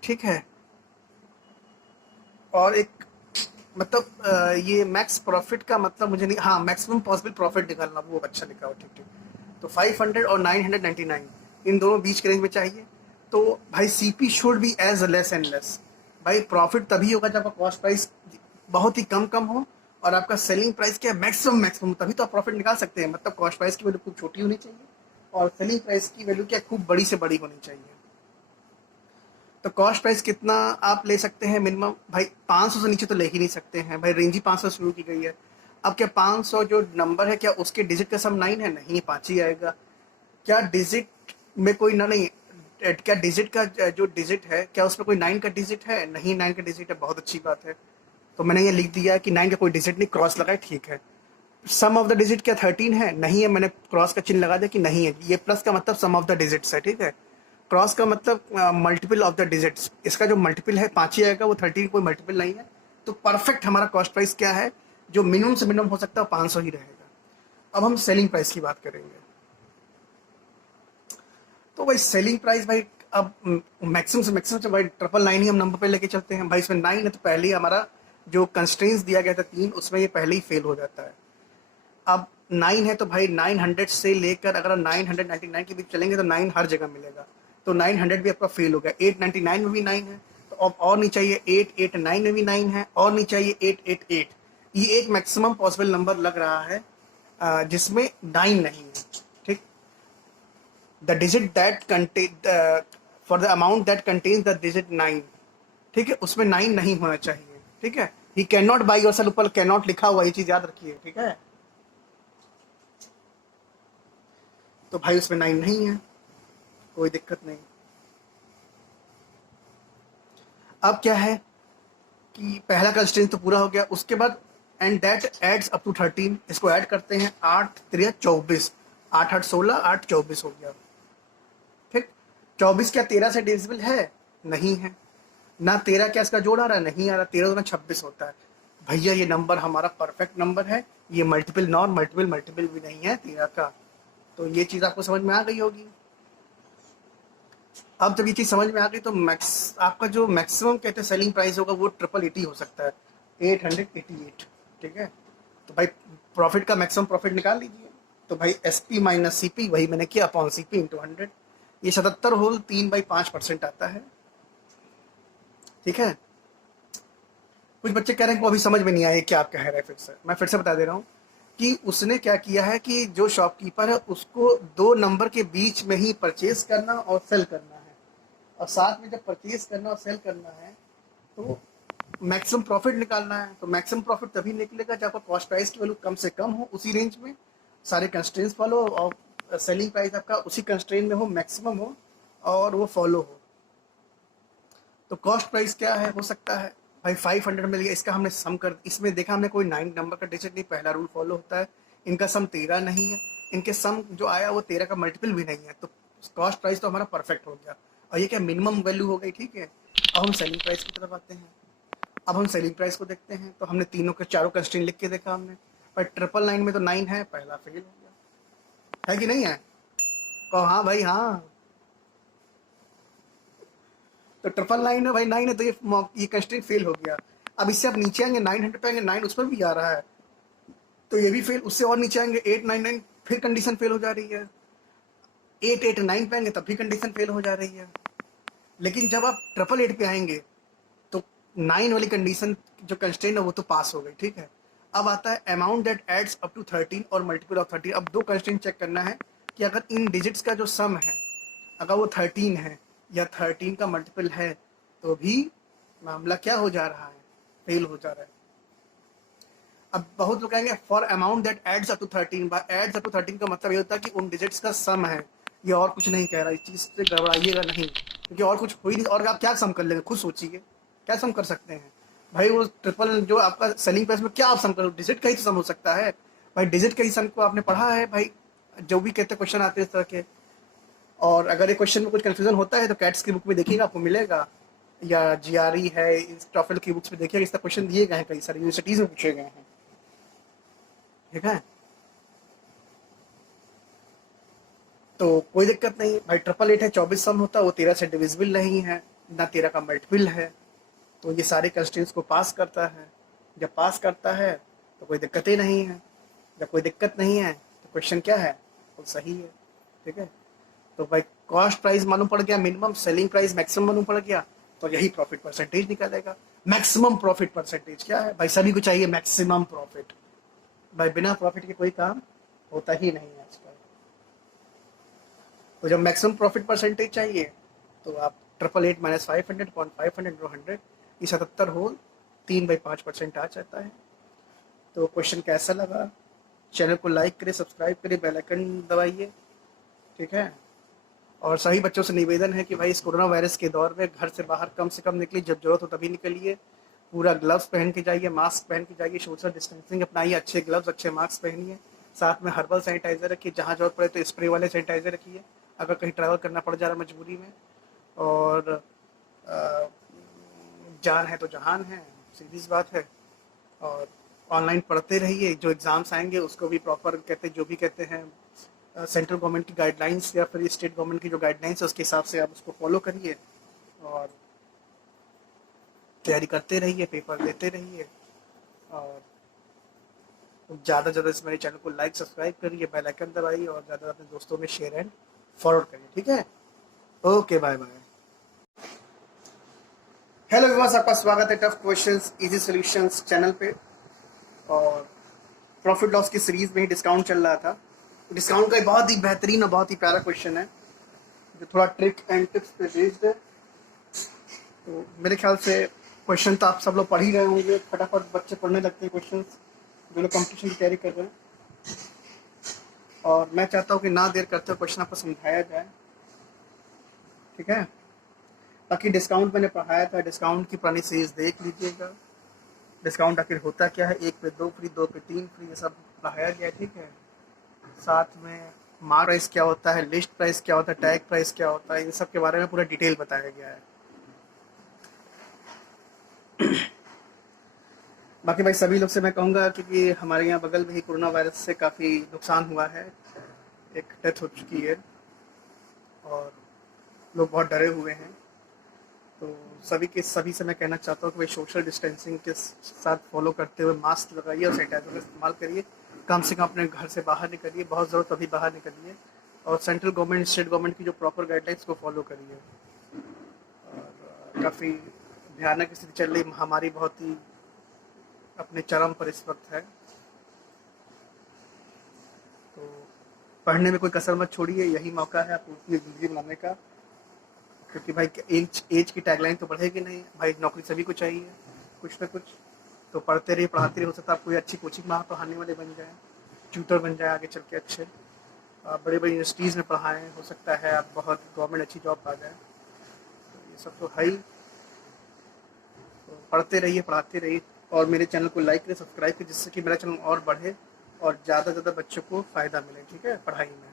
ठीक है, और एक मतलब ये मैक्स प्रॉफिट का मतलब मुझे नहीं, हाँ मैक्सिमम पॉसिबल प्रॉफिट निकालना, वो अच्छा लिखा हो, ठीक ठीक। तो 500 और 999 इन दोनों बीच के रेंज में चाहिए। तो भाई CP should be as less and less. भाई प्रॉफिट तभी होगा जब आपका कॉस्ट प्राइस बहुत ही कम कम हो और आपका सेलिंग प्राइस क्या है मैक्सिमम मैक्सिमम, तभी तो आप प्रॉफिट निकाल सकते हैं। मतलब कॉस्ट प्राइस की वैल्यू खूब छोटी होनी चाहिए और सेलिंग प्राइस की वैल्यू क्या खूब बड़ी से बड़ी होनी चाहिए। तो कॉस्ट प्राइस कितना आप ले सकते हैं मिनिमम, भाई 500 से नीचे तो ले ही नहीं सकते हैं भाई, रेंज ही 500 से शुरू की गई है। अब क्या 500 जो नंबर है क्या उसके डिजिट का सम 9 है? नहीं, 5 ही आएगा। क्या डिजिट में कोई ना, नहीं, क्या डिजिट का जो डिजिट है क्या उसमें कोई 9 का डिजिट है? नहीं, 9 का डिजिट है, बहुत अच्छी बात है। तो मैंने ये लिख दिया कि 9 का कोई डिजिट नहीं, क्रॉस लगाए, ठीक है। सम ऑफ द डिजिट क्या 13 है? नहीं है, मैंने क्रॉस का चिन्ह लगा दिया कि नहीं है। ये प्लस का मतलब सम ऑफ द डिजिट्स है, ठीक है। क्रॉस का मतलब मल्टीपल ऑफ द डिजिट्स, इसका जो मल्टीपल है 5 ही आएगा, वो 13 कोई मल्टीपल नहीं है। तो परफेक्ट हमारा कॉस्ट प्राइस क्या है, जो मिनिमम से मिनिमम हो सकता है 500 ही रहेगा। अब हम सेलिंग प्राइस की बात करेंगे। तो भाई सेलिंग प्राइस भाई, अब मैक्सिमम से मैक्सिमम भाई 999 ही हम नंबर पे लेके चलते हैं भाई। इसमें 9 है तो पहले ही हमारा जो कंस्ट्रेंट्स दिया गया था 3, उसमें ये पहले ही फेल हो जाता है। अब 9 है तो भाई 900 से लेकर अगर 999 के बीच चलेंगे तो 9 हर जगह मिलेगा। तो 900 भी आपका फेल हो गया। 899 में भी 9 है, तो अब और नहीं चाहिए। 889 में भी 9 है, और नहीं चाहिए 888। ये एक मैक्सिमम पॉसिबल नंबर लग रहा है जिसमें 9 नहीं है, ठीक। The digit that contain for the amount that contains the digit 9, ठीक है, उसमें 9 नहीं होना चाहिए, ठीक है। He can not by yourself, ऊपर कैन नॉट लिखा हुआ, ये चीज याद रखिए, ठीक है। तो भाई उसमें 9 नहीं है, कोई दिक्कत नहीं। अब क्या है कि पहला कंस्ट्रेंट तो पूरा हो गया, उसके बाद and that adds up to 13, इसको ऐड करते हैं। 8 3 24, 8 8 16, 8 24 हो गया, ठीक। 24 क्या 13 से डिविजिबल है? नहीं है ना। 13 क्या इसका जोड़ आ रहा है? नहीं आ रहा। 13 दूना 26 होता है। भैया ये नंबर हमारा परफेक्ट नंबर है, ये मल्टीपल नॉन मल्टीपल मल्टीपल भी नहीं है 13 का। तो ये चीज आपको समझ में आ गई होगी। अब जब ये चीज समझ में आ गई तो आपका जो मैक्सिमम कहते हैं सेलिंग प्राइस होगा वो 888 हो सकता है, 888, ठीक है। तो भाई प्रॉफिट का मैक्सिमम प्रॉफिट निकाल लीजिए। तो भाई SP माइनस CP, वही मैंने किया, अपॉन CP इंटू 100। ये 77 होल 3/5% आता है, ठीक है। कुछ बच्चे कह रहे हैं कि वो अभी समझ में नहीं आया क्या आप कह रहे हैं। फिर से मैं फिर से बता दे रहा हूँ कि उसने क्या किया है कि जो शॉपकीपर है उसको 2 नंबर के बीच में ही परचेज करना और सेल करना है, और साथ में जब परचेज करना और सेल करना है तो मैक्सिमम प्रॉफिट निकालना है। तो मैक्सिमम प्रॉफिट तभी निकलेगा जब आपका कॉस्ट प्राइस की वैल्यू कम से कम हो, उसी रेंज में सारे कंस्ट्रेंट्स फॉलो, और सेलिंग प्राइस आपका उसी कंस्ट्रेंट में हो, मैक्सिमम हो, और वो फॉलो हो। तो कॉस्ट प्राइस क्या है हो सकता है भाई 500 मिल गया, इसका हमने सम कर, इसमें देखा हमने कोई 9 नंबर का डिजिट नहीं, पहला रूल फॉलो होता है। इनका सम 13 नहीं है, इनके सम जो आया वो 13 का मल्टीपल भी नहीं है। तो कॉस्ट प्राइस तो हमारा परफेक्ट हो गया, और ये क्या मिनिमम वैल्यू हो गई, ठीक है। अब हम सेलिंग प्राइस की तरफ आते हैं। अब हम सेलिंग प्राइस को देखते हैं। तो हमने तीनों के चारों कंस्ट्रेंट लिख के देखा हमने, पर 999 में तो 9 है, पहला फेल हो गया है कि नहीं है? कहो हाँ भाई हाँ। तो 999 है भाई, 9 है तो ये कंस्ट्रेंट फेल हो गया। अब इससे आप नीचे आएंगे 900 पे आएंगे, 9 उस पर भी आ रहा है, तो ये भी फेल। उससे और नीचे आएंगे 899, फिर कंडीशन फेल हो जा रही है। 889 पे आएंगे तब भी कंडीशन फेल हो जा रही है। लेकिन जब आप 888 पे आएंगे तो 9 वाली कंडीशन जो कंस्ट्रेंट है वो तो पास हो गई, ठीक है। अब आता है amount that adds up to 13 और मल्टीपल ऑफ 13। अब 2 कंस्ट्रेंट चेक करना है कि अगर इन डिजिट्स का जो सम है अगर वो 13 है या 13 का मल्टीपल है तो भी मामला क्या हो जा रहा है, फेल हो जा रहा है। अब बहुत लोग कहेंगे for amount that adds up to 13, adds up to 13 का मतलब ये होता है कि उन डिजिट्स का सम है, ये और कुछ नहीं कह रहा। इस चीज से गड़बड़ाइएगा नहीं, क्योंकि और कुछ हो ही नहीं। और आप क्या सम कर लेंगे, खुद सोचिए क्या सम कर सकते हैं भाई। वो ट्रिपल जो आपका सेलिंग प्राइस में क्या आप सम करो, डिजिट का ही तो सम हो सकता है भाई। डिजिट का ही सम को आपने पढ़ा है भाई, जो भी कहते हैं क्वेश्चन आते हैं इस तरह के। और अगर ये क्वेश्चन में कुछ कंफ्यूजन होता है तो कैट्स की बुक में देखिएगा, आपको मिलेगा, या GRE है, इस टॉफल की बुक्स में देखिएगा, इसका क्वेश्चन दिए गए हैं, कई सारी यूनिवर्सिटीज में पूछे गए हैं, ठीक है। तो कोई दिक्कत नहीं भाई। 888 है, 24 सम होता है, वो 13 से डिविजिबल नहीं है, ना 13 का मल्टीपल है। तो ये सारे कंस्ट्रेंट्स को पास करता है। जब पास करता है तो कोई दिक्कत ही नहीं है। जब कोई दिक्कत नहीं है तो क्वेश्चन क्या है, वो सही है, ठीक है। तो भाई कॉस्ट प्राइस मालूम पड़ गया, मिनिमम सेलिंग प्राइस मैक्सिमम मालूम पड़ गया, तो यही प्रॉफिट परसेंटेज निकालेगा। मैक्सिमम प्रॉफिट परसेंटेज क्या है भाई, सभी को चाहिए मैक्सिमम प्रॉफिट भाई, बिना प्रॉफिट के कोई काम होता ही नहीं है आजकल। तो जब मैक्सिमम प्रॉफिट परसेंटेज चाहिए तो आप 888 माइनस 500 पॉइंट 500 100, ये 77 होल 3/5% आ जाता है। तो क्वेश्चन कैसा लगा, चैनल को लाइक करें, सब्सक्राइब करें, बेल आइकन दबाइए, ठीक है। और सभी बच्चों से निवेदन है कि भाई इस कोरोना वायरस के दौर में घर से बाहर कम से कम निकलिए, जब जरूरत हो तभी निकलिए। पूरा ग्लव्स पहन के जाइए, मास्क पहन के जाइए, सोशल डिस्टेंसिंग अपनाइए, अच्छे ग्लव्स अच्छे मास्क पहनिए, साथ में हर्बल सैनिटाइजर रखिए, जहाँ जरूरत पड़े तो स्प्रे वाले सैनिटाइजर रखिए अगर कहीं ट्रैवल करना पड़ जा रहा है मजबूरी में। और अ, जान है तो जहान है, सीधी सी बात है। और ऑनलाइन पढ़ते रहिए, जो एग्ज़ाम्स आएंगे उसको भी प्रॉपर कहते जो भी कहते हैं सेंट्रल गवर्नमेंट की गाइडलाइंस या फिर स्टेट गवर्नमेंट की जो गाइडलाइंस है उसके हिसाब से आप उसको फॉलो करिए और तैयारी करते रहिए, पेपर देते रहिए। और ज़्यादा से ज़्यादा इस मेरे चैनल को लाइक सब्सक्राइब करिए, बेल आइकन दबाइए और ज़्यादा अपने दोस्तों में शेयर एंड फॉरवर्ड करिए, ठीक है। Okay, bye bye. Hello viewers, आपका स्वागत है tough questions easy solutions channel पे। और प्रॉफिट लॉस की सीरीज में ही डिस्काउंट चल रहा था। डिस्काउंट का एक बहुत ही बेहतरीन और बहुत ही प्यारा क्वेश्चन है जो थोड़ा ट्रिक एंड टिप्स पे बेस्ड है। तो मेरे ख्याल से क्वेश्चन तो आप सब लोग पढ़ ही रहे होंगे, फटाफट बच्चे पढ़ने लगते हैं क्वेश्चन जो लोग कंपटीशन की तैयारी कर रहे हैं। और मैं चाहता हूँ कि ना देर करते हुए क्वेश्चन आपको समझाया जाए, ठीक है। बाकी डिस्काउंट मैंने पढ़ाया था, डिस्काउंट की पुरानी सीरीज देख लीजिएगा। डिस्काउंट आखिर होता क्या है, 1 पे 2 फ्री, 2 पे 3 फ्री, ये सब पढ़ाया गया, ठीक है। साथ में मार्क प्राइस क्या होता है, लिस्ट प्राइस क्या होता है, टैग प्राइस क्या होता है, इन सब के बारे में पूरा डिटेल बताया गया है। बाकी भाई सभी लोग से मैं कहूँगा क्योंकि हमारे यहाँ बगल में ही कोरोना वायरस से काफ़ी नुकसान हुआ है, एक डेथ हो चुकी है और लोग बहुत डरे हुए हैं। तो सभी से मैं कहना चाहता हूँ कि भाई सोशल डिस्टेंसिंग के साथ फॉलो करते हुए मास्क लगाइए और सैनिटाइजर का इस्तेमाल करिए। कम से कम अपने घर से बाहर निकलिए, बहुत ज़रूरत अभी बाहर निकलिए। और सेंट्रल गवर्नमेंट स्टेट गवर्नमेंट की जो प्रॉपर गाइडलाइंस को फॉलो करिए। और काफ़ी भयानक स्थिति चल रही, महामारी बहुत ही अपने चरम पर इस वक्त है। तो पढ़ने में कोई कसर मत छोड़िए, यही मौका है आपको अपनी ज़िंदगी बनाने का। क्योंकि भाई एज की टैगलाइन तो बढ़ेगी नहीं भाई, नौकरी सभी को चाहिए कुछ ना कुछ। तो पढ़ते रहिए, पढ़ाते रहिए, हो सकता है आप कोई अच्छी कोचिंग में पढ़ाने वाले बन जाए, ट्यूटर बन जाए आगे चल के अच्छे। आप बड़े बड़े यूनिवर्सिटीज़ में पढ़ाएं, हो सकता है आप बहुत गवर्नमेंट अच्छी जॉब पा जाए। तो ये सब तो है ही। तो पढ़ते रहिए, पढ़ाते रहिए और मेरे चैनल को लाइक करें, सब्सक्राइब करें, जिससे कि मेरा चैनल और बढ़े और ज़्यादा से ज़्यादा बच्चों को फ़ायदा मिले, ठीक है, पढ़ाई में।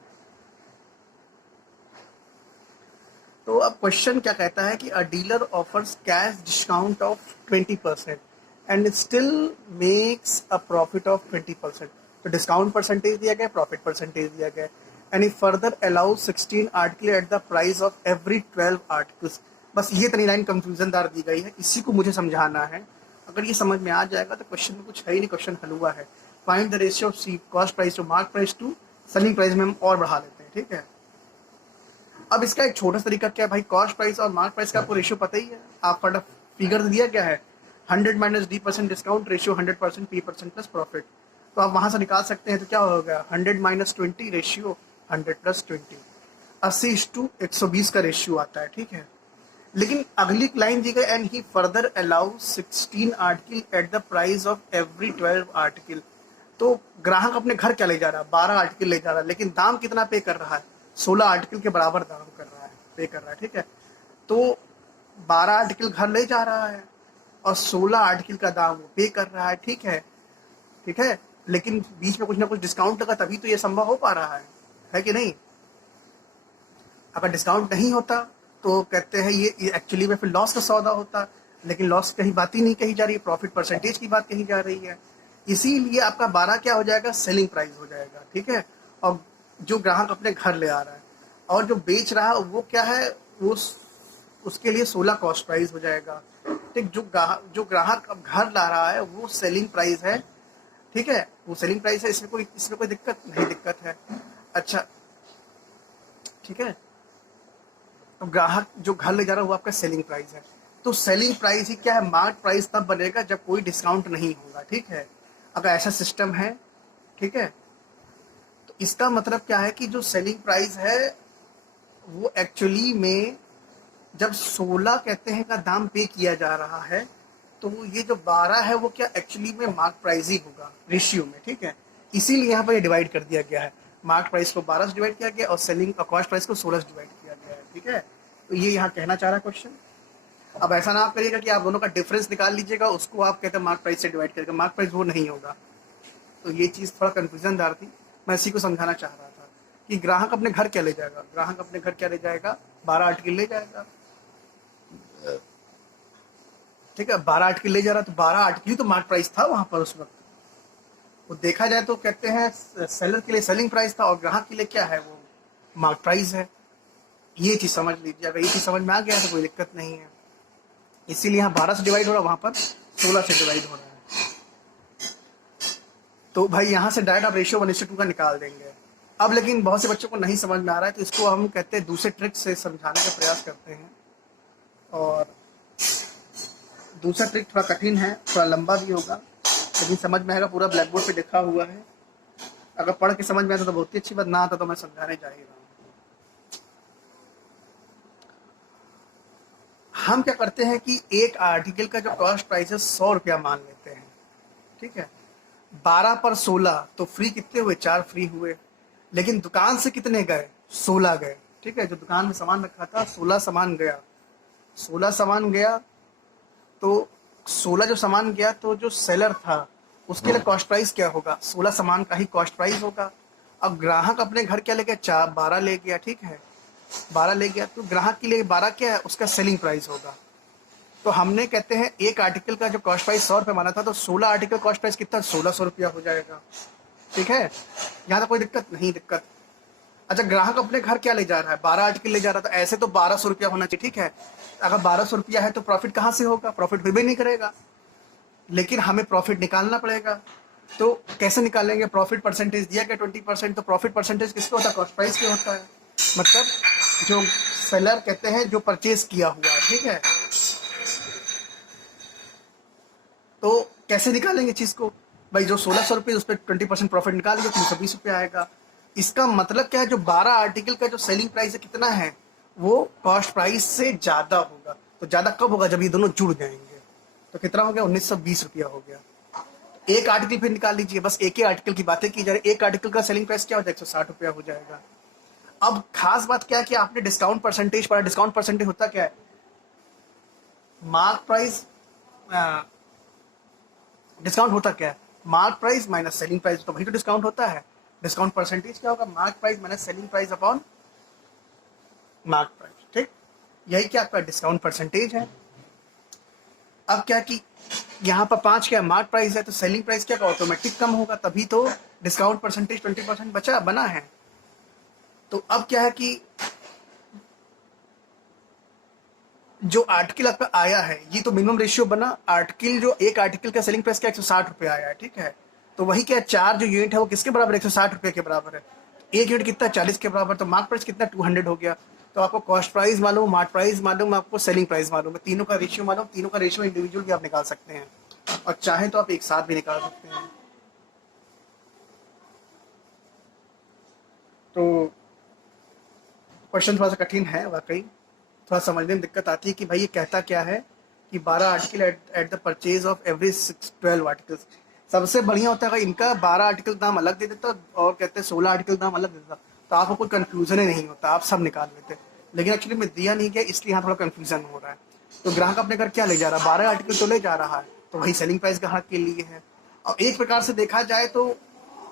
तो अब क्वेश्चन क्या कहता है कि अ dealer offers cash discount of 20% and still makes a profit of 20%। तो डिस्काउंट परसेंटेज दिया गया, प्रॉफिट परसेंटेज दिया गया। And he further allow 16 article at the price of every 12 articles. बस ये तनी लाइन कंफ्यूजन दार दी गई है, इसी को मुझे समझाना है। अगर ये समझ में आ जाएगा तो क्वेश्चन में कुछ है ही नहीं, क्वेश्चन हल हुआ है। Find the ratio of C cost price to mark price to selling price में हम और बढ़ा लेते हैं, ठीक है। अब इसका एक छोटा सा तरीका क्या है भाई, कॉस्ट प्राइस और मार्क प्राइस का आपको रेशियो पता ही है। आप फटा फिगर दिया क्या है, 100 minus D% discount ratio 100% P% plus profit. तो आप वहां से निकाल सकते हैं। तो क्या होगा, 100 माइनस 20 रेशियो 100 प्लस 20, 80:120 का रेशियो आता है, ठीक है। लेकिन अगली लाइन दी गई, and he further allow 16 article at the price of every 12 article. तो ग्राहक अपने घर क्या ले जा रहा है, 12 आर्टिकल ले जा रहा है, लेकिन दाम कितना पे कर रहा है, 16 आर्टिकल के बराबर दाम कर रहा है, पे कर रहा है, ठीक है। तो 12 आर्टिकल घर ले जा रहा है और 16 आर्टिकल का दाम वो पे कर रहा है, ठीक है, ठीक है। लेकिन बीच में कुछ ना कुछ डिस्काउंट लगा तभी तो ये संभव हो पा रहा है कि नहीं। अगर डिस्काउंट नहीं होता तो कहते हैं ये एक्चुअली में फिर लॉस का सौदा होता। लेकिन लॉस कहीं बात ही नहीं कही जा रही है, प्रॉफिट परसेंटेज की बात कही जा रही है। इसीलिए आपका 12 क्या हो जाएगा, सेलिंग प्राइस हो जाएगा, ठीक है। और जो ग्राहक अपने घर ले आ रहा है और जो बेच रहा है वो क्या है, वो उसके लिए 16 कॉस्ट प्राइस हो जाएगा, ठीक। जो ग्राहक अब घर ला रहा है वो सेलिंग प्राइस है, ठीक है, वो सेलिंग प्राइस है। इसमें कोई दिक्कत नहीं, दिक्कत है। अच्छा, ठीक है। तो ग्राहक जो घर ले जा रहा है वो आपका सेलिंग प्राइस है। तो सेलिंग प्राइस ही क्या है, मार्क प्राइस तब बनेगा जब कोई डिस्काउंट नहीं होगा, ठीक है। अगर ऐसा सिस्टम है, ठीक है, तो इसका मतलब क्या है कि जो सेलिंग प्राइस है वो एक्चुअली में जब 16 कहते हैं का दाम पे किया जा रहा है, तो ये जो 12 है वो क्या एक्चुअली में मार्क प्राइस ही होगा रेशियो में, ठीक है। इसीलिए यहाँ पर ये डिवाइड कर दिया गया है, मार्क प्राइस को 12 से डिवाइड किया गया और सेलिंग कॉस्ट प्राइस को 16 से डिवाइड किया गया है, ठीक है। तो ये यहाँ कहना चाह रहा है क्वेश्चन। अब ऐसा ना आप करिएगा कि आप दोनों का डिफरेंस निकाल लीजिएगा, उसको आप कहते हैं मार्क प्राइस से डिवाइड करेगा, मार्क प्राइस वो नहीं होगा। तो ये चीज़ थोड़ा कन्फ्यूजनदार थी, मैं इसी को समझाना चाह रहा था कि ग्राहक अपने घर क्या ले जाएगा, ग्राहक अपने घर क्या ले जाएगा, 12 आर्टिकल ले जाएगा। ठीक है, 12 आर्टिकल ले जा रहा, तो 12 आर्टिकल ही तो मार्क प्राइस था वहां पर उस वक्त। वो देखा जाए तो कहते हैं सेलर के लिए सेलिंग प्राइस था और ग्राहक के लिए क्या है, वो मार्क प्राइस है। ये चीज़ समझ लीजिए, अगर ये चीज़ समझ में आ गया तो कोई दिक्कत नहीं है। इसीलिए यहाँ 12 से डिवाइड हो रहा है, वहाँ पर 16 से डिवाइड हो रहा है। तो भाई यहाँ से डायरेक्ट आप रेशियो 1:2 का निकाल देंगे। अब लेकिन बहुत से बच्चों को नहीं समझ में आ रहा है, तो इसको हम कहते हैं दूसरे ट्रिक से समझाने का प्रयास करते हैं। और दूसरा ट्रिक थोड़ा कठिन है, थोड़ा लंबा भी होगा, लेकिन समझ में आएगा, पूरा ब्लैक बोर्ड पे लिखा हुआ है। अगर पढ़ के समझ में आता तो बहुत ही अच्छी बात, ना आता तो मैं समझाने जा ही रहा हूँ। हम क्या करते हैं कि एक आर्टिकल का जो कॉस्ट प्राइस है 100 रुपया मान लेते हैं। ठीक है, 12 पर 16 तो फ्री कितने हुए, 4 फ्री हुए। लेकिन दुकान से कितने गए, 16 गए। ठीक है, जो दुकान में सामान रखा था 16 सामान गया, 16 सामान गया। तो 16 जो सामान गया, तो जो सेलर था उसके लिए कॉस्ट प्राइस क्या होगा, 16 सामान का ही कॉस्ट प्राइस होगा। अब ग्राहक अपने घर क्या ले गया, 12 ले गया। ठीक है, 12 ले गया, तो ग्राहक के लिए 12 क्या है, उसका सेलिंग प्राइस होगा। तो हमने कहते हैं एक आर्टिकल का जो कॉस्ट प्राइस 100 रुपये माना था, तो 16 आर्टिकल कॉस्ट प्राइस कितना, 1600 रुपया हो जाएगा। ठीक है, यहाँ तो कोई दिक्कत नहीं, दिक्कत। अच्छा, ग्राहक अपने घर क्या ले जा रहा है, 12 आर्टिकल ले जा रहा था, ऐसे तो 1200 रुपया होना चाहिए। ठीक है, अगर 1200 रुपया है तो प्रॉफिट कहाँ से होगा, प्रॉफिट भी नहीं करेगा, लेकिन हमें प्रॉफिट निकालना पड़ेगा। तो कैसे निकालेंगे, प्रॉफिट परसेंटेज दिया गया 20%, तो प्रॉफिट परसेंटेज किसका होता है, कॉस्ट प्राइस के होता है, मतलब जो सेलर कहते हैं जो परचेज किया हुआ है। ठीक है, तो कैसे निकालेंगे चीज को, भाई जो 1600 रुपये उस पर 20% प्रॉफिट निकालेंगे, 320 रुपये आएगा। इसका मतलब क्या है, जो 12 आर्टिकल का जो सेलिंग प्राइस है कितना है, वो कॉस्ट प्राइस से ज्यादा होगा। तो ज्यादा कब होगा, जब ये दोनों जुड़ जाएंगे। तो कितना हो गया, 1920 रुपया हो गया। एक आर्टिकल फिर निकाल लीजिए, बस एक ही आर्टिकल की बातें की जा रही, एक आर्टिकल का सेलिंग प्राइस क्या हो जाएगा, 160 रुपया हो जाएगा। अब खास बात क्या है कि आपने डिस्काउंट परसेंटेज पढ़ा, डिस्काउंट परसेंटेज होता क्या है, मार्क प्राइस, डिस्काउंट होता क्या है, mark price minus selling price, तो वही तो डिस्काउंट होता है। डिस्काउंट परसेंटेज क्या होगा, mark price minus selling price upon mark price. ठीक, यही क्या आपका डिस्काउंट परसेंटेज है। अब क्या कि यहाँ पर 5 क्या मार्क प्राइस है, तो सेलिंग प्राइस क्या ऑटोमेटिक कम होगा, तभी तो डिस्काउंट परसेंटेज 20% बचा बना है। तो अब क्या है कि जो आर्टिकल आपका आया है, ये तो मिनिमम रेशियो बना, आर्टिकल जो एक आर्टिकल का सेलिंग प्राइस क्या 160 रुपये आया है। ठीक है, तो वही क्या 4 जो यूनिट है वो किसके बराबर, 160 रुपये के बराबर है। एक यूनिट कितना, 40 के बराबर, तो मार्क प्राइस कितना 200 हो गया। तो आपको कॉस्ट प्राइस मालूम, मार्क प्राइस मालूम, आपको सेलिंग प्राइस मालूम है, तीनों का रेशियो मालूम, तीनों का रेशियो इंडिविजुअल भी आप निकाल सकते हैं, और चाहे तो आप एक साथ भी निकाल सकते हैं। तो क्वेश्चन थोड़ा सा कठिन है वाकई, थोड़ा समझने में दिक्कत आती है कि भाई ये कहता क्या है कि 12 article at the purchase of every 12 articles. सबसे बढ़िया होता है इनका 12 आर्टिकल दाम अलग दे देता और कहते हैं 16 आर्टिकल दाम अलग दे देता, तो आपको कोई कंफ्यूजन ही नहीं होता, आप सब निकाल लेते। लेकिन एक्चुअली में दिया नहीं गया, इसलिए यहाँ थोड़ा कंफ्यूजन हो रहा है। तो ग्राहक अपने घर क्या ले जा रहा है, 12 आर्टिकल तो ले जा रहा है, तो वही सेलिंग प्राइस ग्राहक के लिए है। और एक प्रकार से देखा जाए तो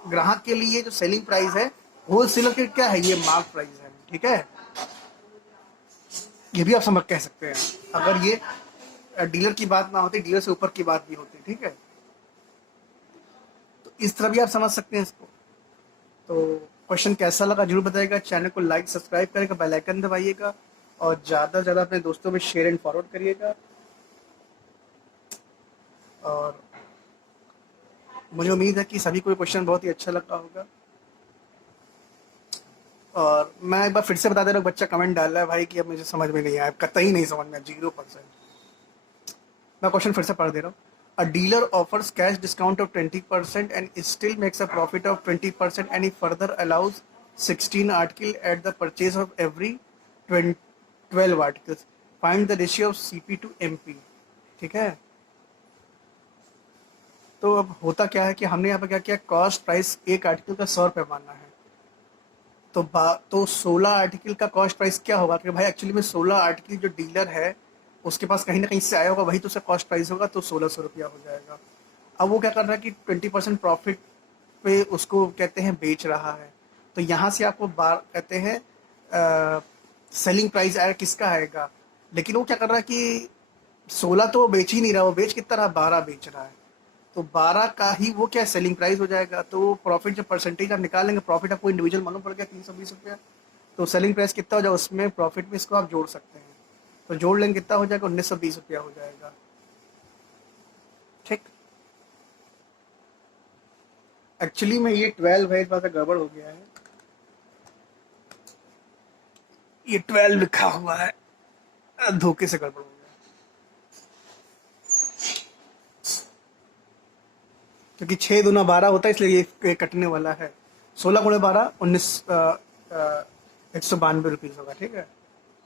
ग्राहक के लिए जो सेलिंग प्राइस है, होलसेलर के क्या है, ये मार्क प्राइस है। ठीक है, ये भी आप समझ कह सकते हैं, अगर ये डीलर की बात ना होती, डीलर से ऊपर की बात भी होती। ठीक है, तो इस तरह भी आप समझ सकते हैं इसको। तो क्वेश्चन कैसा लगा जरूर बताइएगा, चैनल को लाइक सब्सक्राइब करेगा, बेल आइकन दबाइएगा, और ज़्यादा से ज़्यादा अपने दोस्तों में शेयर एंड फॉरवर्ड करिएगा। और मुझे उम्मीद है कि सभी को क्वेश्चन बहुत ही अच्छा लगा होगा। और मैं एक बार फिर से बता दे रहा हूँ, बच्चा कमेंट डाल रहा है भाई कि अब मुझे समझ में नहीं आया, कतई नहीं समझ में, 0%। मैं क्वेश्चन फिर से पढ़ दे रहा हूँ। अ dealer offers cash discount of 20% and still makes a profit of 20% and he further allows 16 article at the purchase of every 12 articles. Find the ratio of CP to MP. ठीक है, तो अब होता क्या है कि हमने यहाँ पर क्या किया, कॉस्ट प्राइस एक आर्टिकल का 100 रुपये मानना है। तो 16 आर्टिकल का कॉस्ट प्राइस क्या होगा, कि भाई एक्चुअली में 16 आर्टिकल जो डीलर है उसके पास कहीं ना कहीं से आया होगा, वही तो उसका कॉस्ट प्राइस होगा, तो 1600 रुपया हो जाएगा। अब वो क्या कर रहा है कि 20% प्रॉफिट पे उसको कहते हैं बेच रहा है। तो यहाँ से आपको बार कहते हैं सेलिंग प्राइस आएगा, किसका आएगा। लेकिन वो क्या कर रहा है कि 16 तो वो बेच ही नहीं रहा, वो बेच कितना रहा, 12 बेच रहा है। तो 12 का ही वो क्या सेलिंग प्राइस हो जाएगा। तो प्रॉफिट जो परसेंटेज आप निकालेंगे, प्रॉफिट आपको इंडिविजुअल मालूम पड़ गया 320 रुपया, तो सेलिंग प्राइस कितना हो जाएगा, उसमें प्रॉफिट में इसको आप जोड़ सकते हैं। तो जोड़ लेंगे कितना हो जाएगा, 1920 रुपया हो जाएगा। ठीक। एक्चुअली में ये 12 है, इस बात से गड़बड़ हो गया है, ये 12 लिखा हुआ है, धोखे से गड़बड़ हो गया, क्योंकि 6 दूना 12 होता है, इसलिए ये कटने वाला है। 16 × 12 192 रुपीज़ होगा। ठीक है,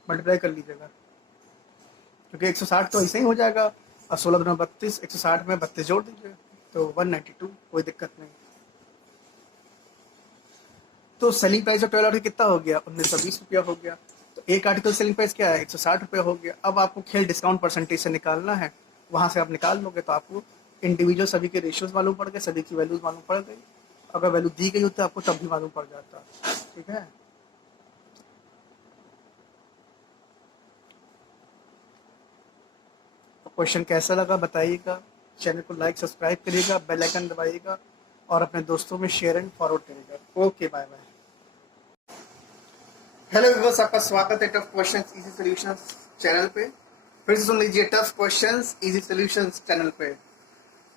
मल्टीप्लाई कर लीजिएगा, क्योंकि 160 तो ऐसे ही हो जाएगा, और 16 × 32, 160 में 32 जोड़ दीजिए, तो 192, कोई दिक्कत नहीं। तो सेलिंग प्राइस ऑफ 12 आर्टिकल कितना हो गया, 1920 रुपया हो गया। तो एक आर्टिकल सेलिंग प्राइस क्या है, 160 रुपया हो गया। अब आपको खेल डिस्काउंट परसेंटेज से निकालना है, वहाँ से आप निकाल लोगे तो आपको इंडिविजुअल सभी के रेशियोज मालूम पड़ गए, सभी की वैल्यूज मालूम पड़ गई। अगर वैल्यू दी गई होती तो आपको तब भी मालूम पड़ जाता। ठीक है, तो क्वेश्चन कैसा लगा बताइएगा, चैनल को लाइक सब्सक्राइब करिएगा, बेल आइकन दबाइएगा, और अपने दोस्तों में शेयर एंड फॉरवर्ड करिएगा। Okay, bye bye. Hello viewers, आपका स्वागत है tough questions easy solutions channel पे। फिर से सुन लीजिए tough questions easy solutions channel पे।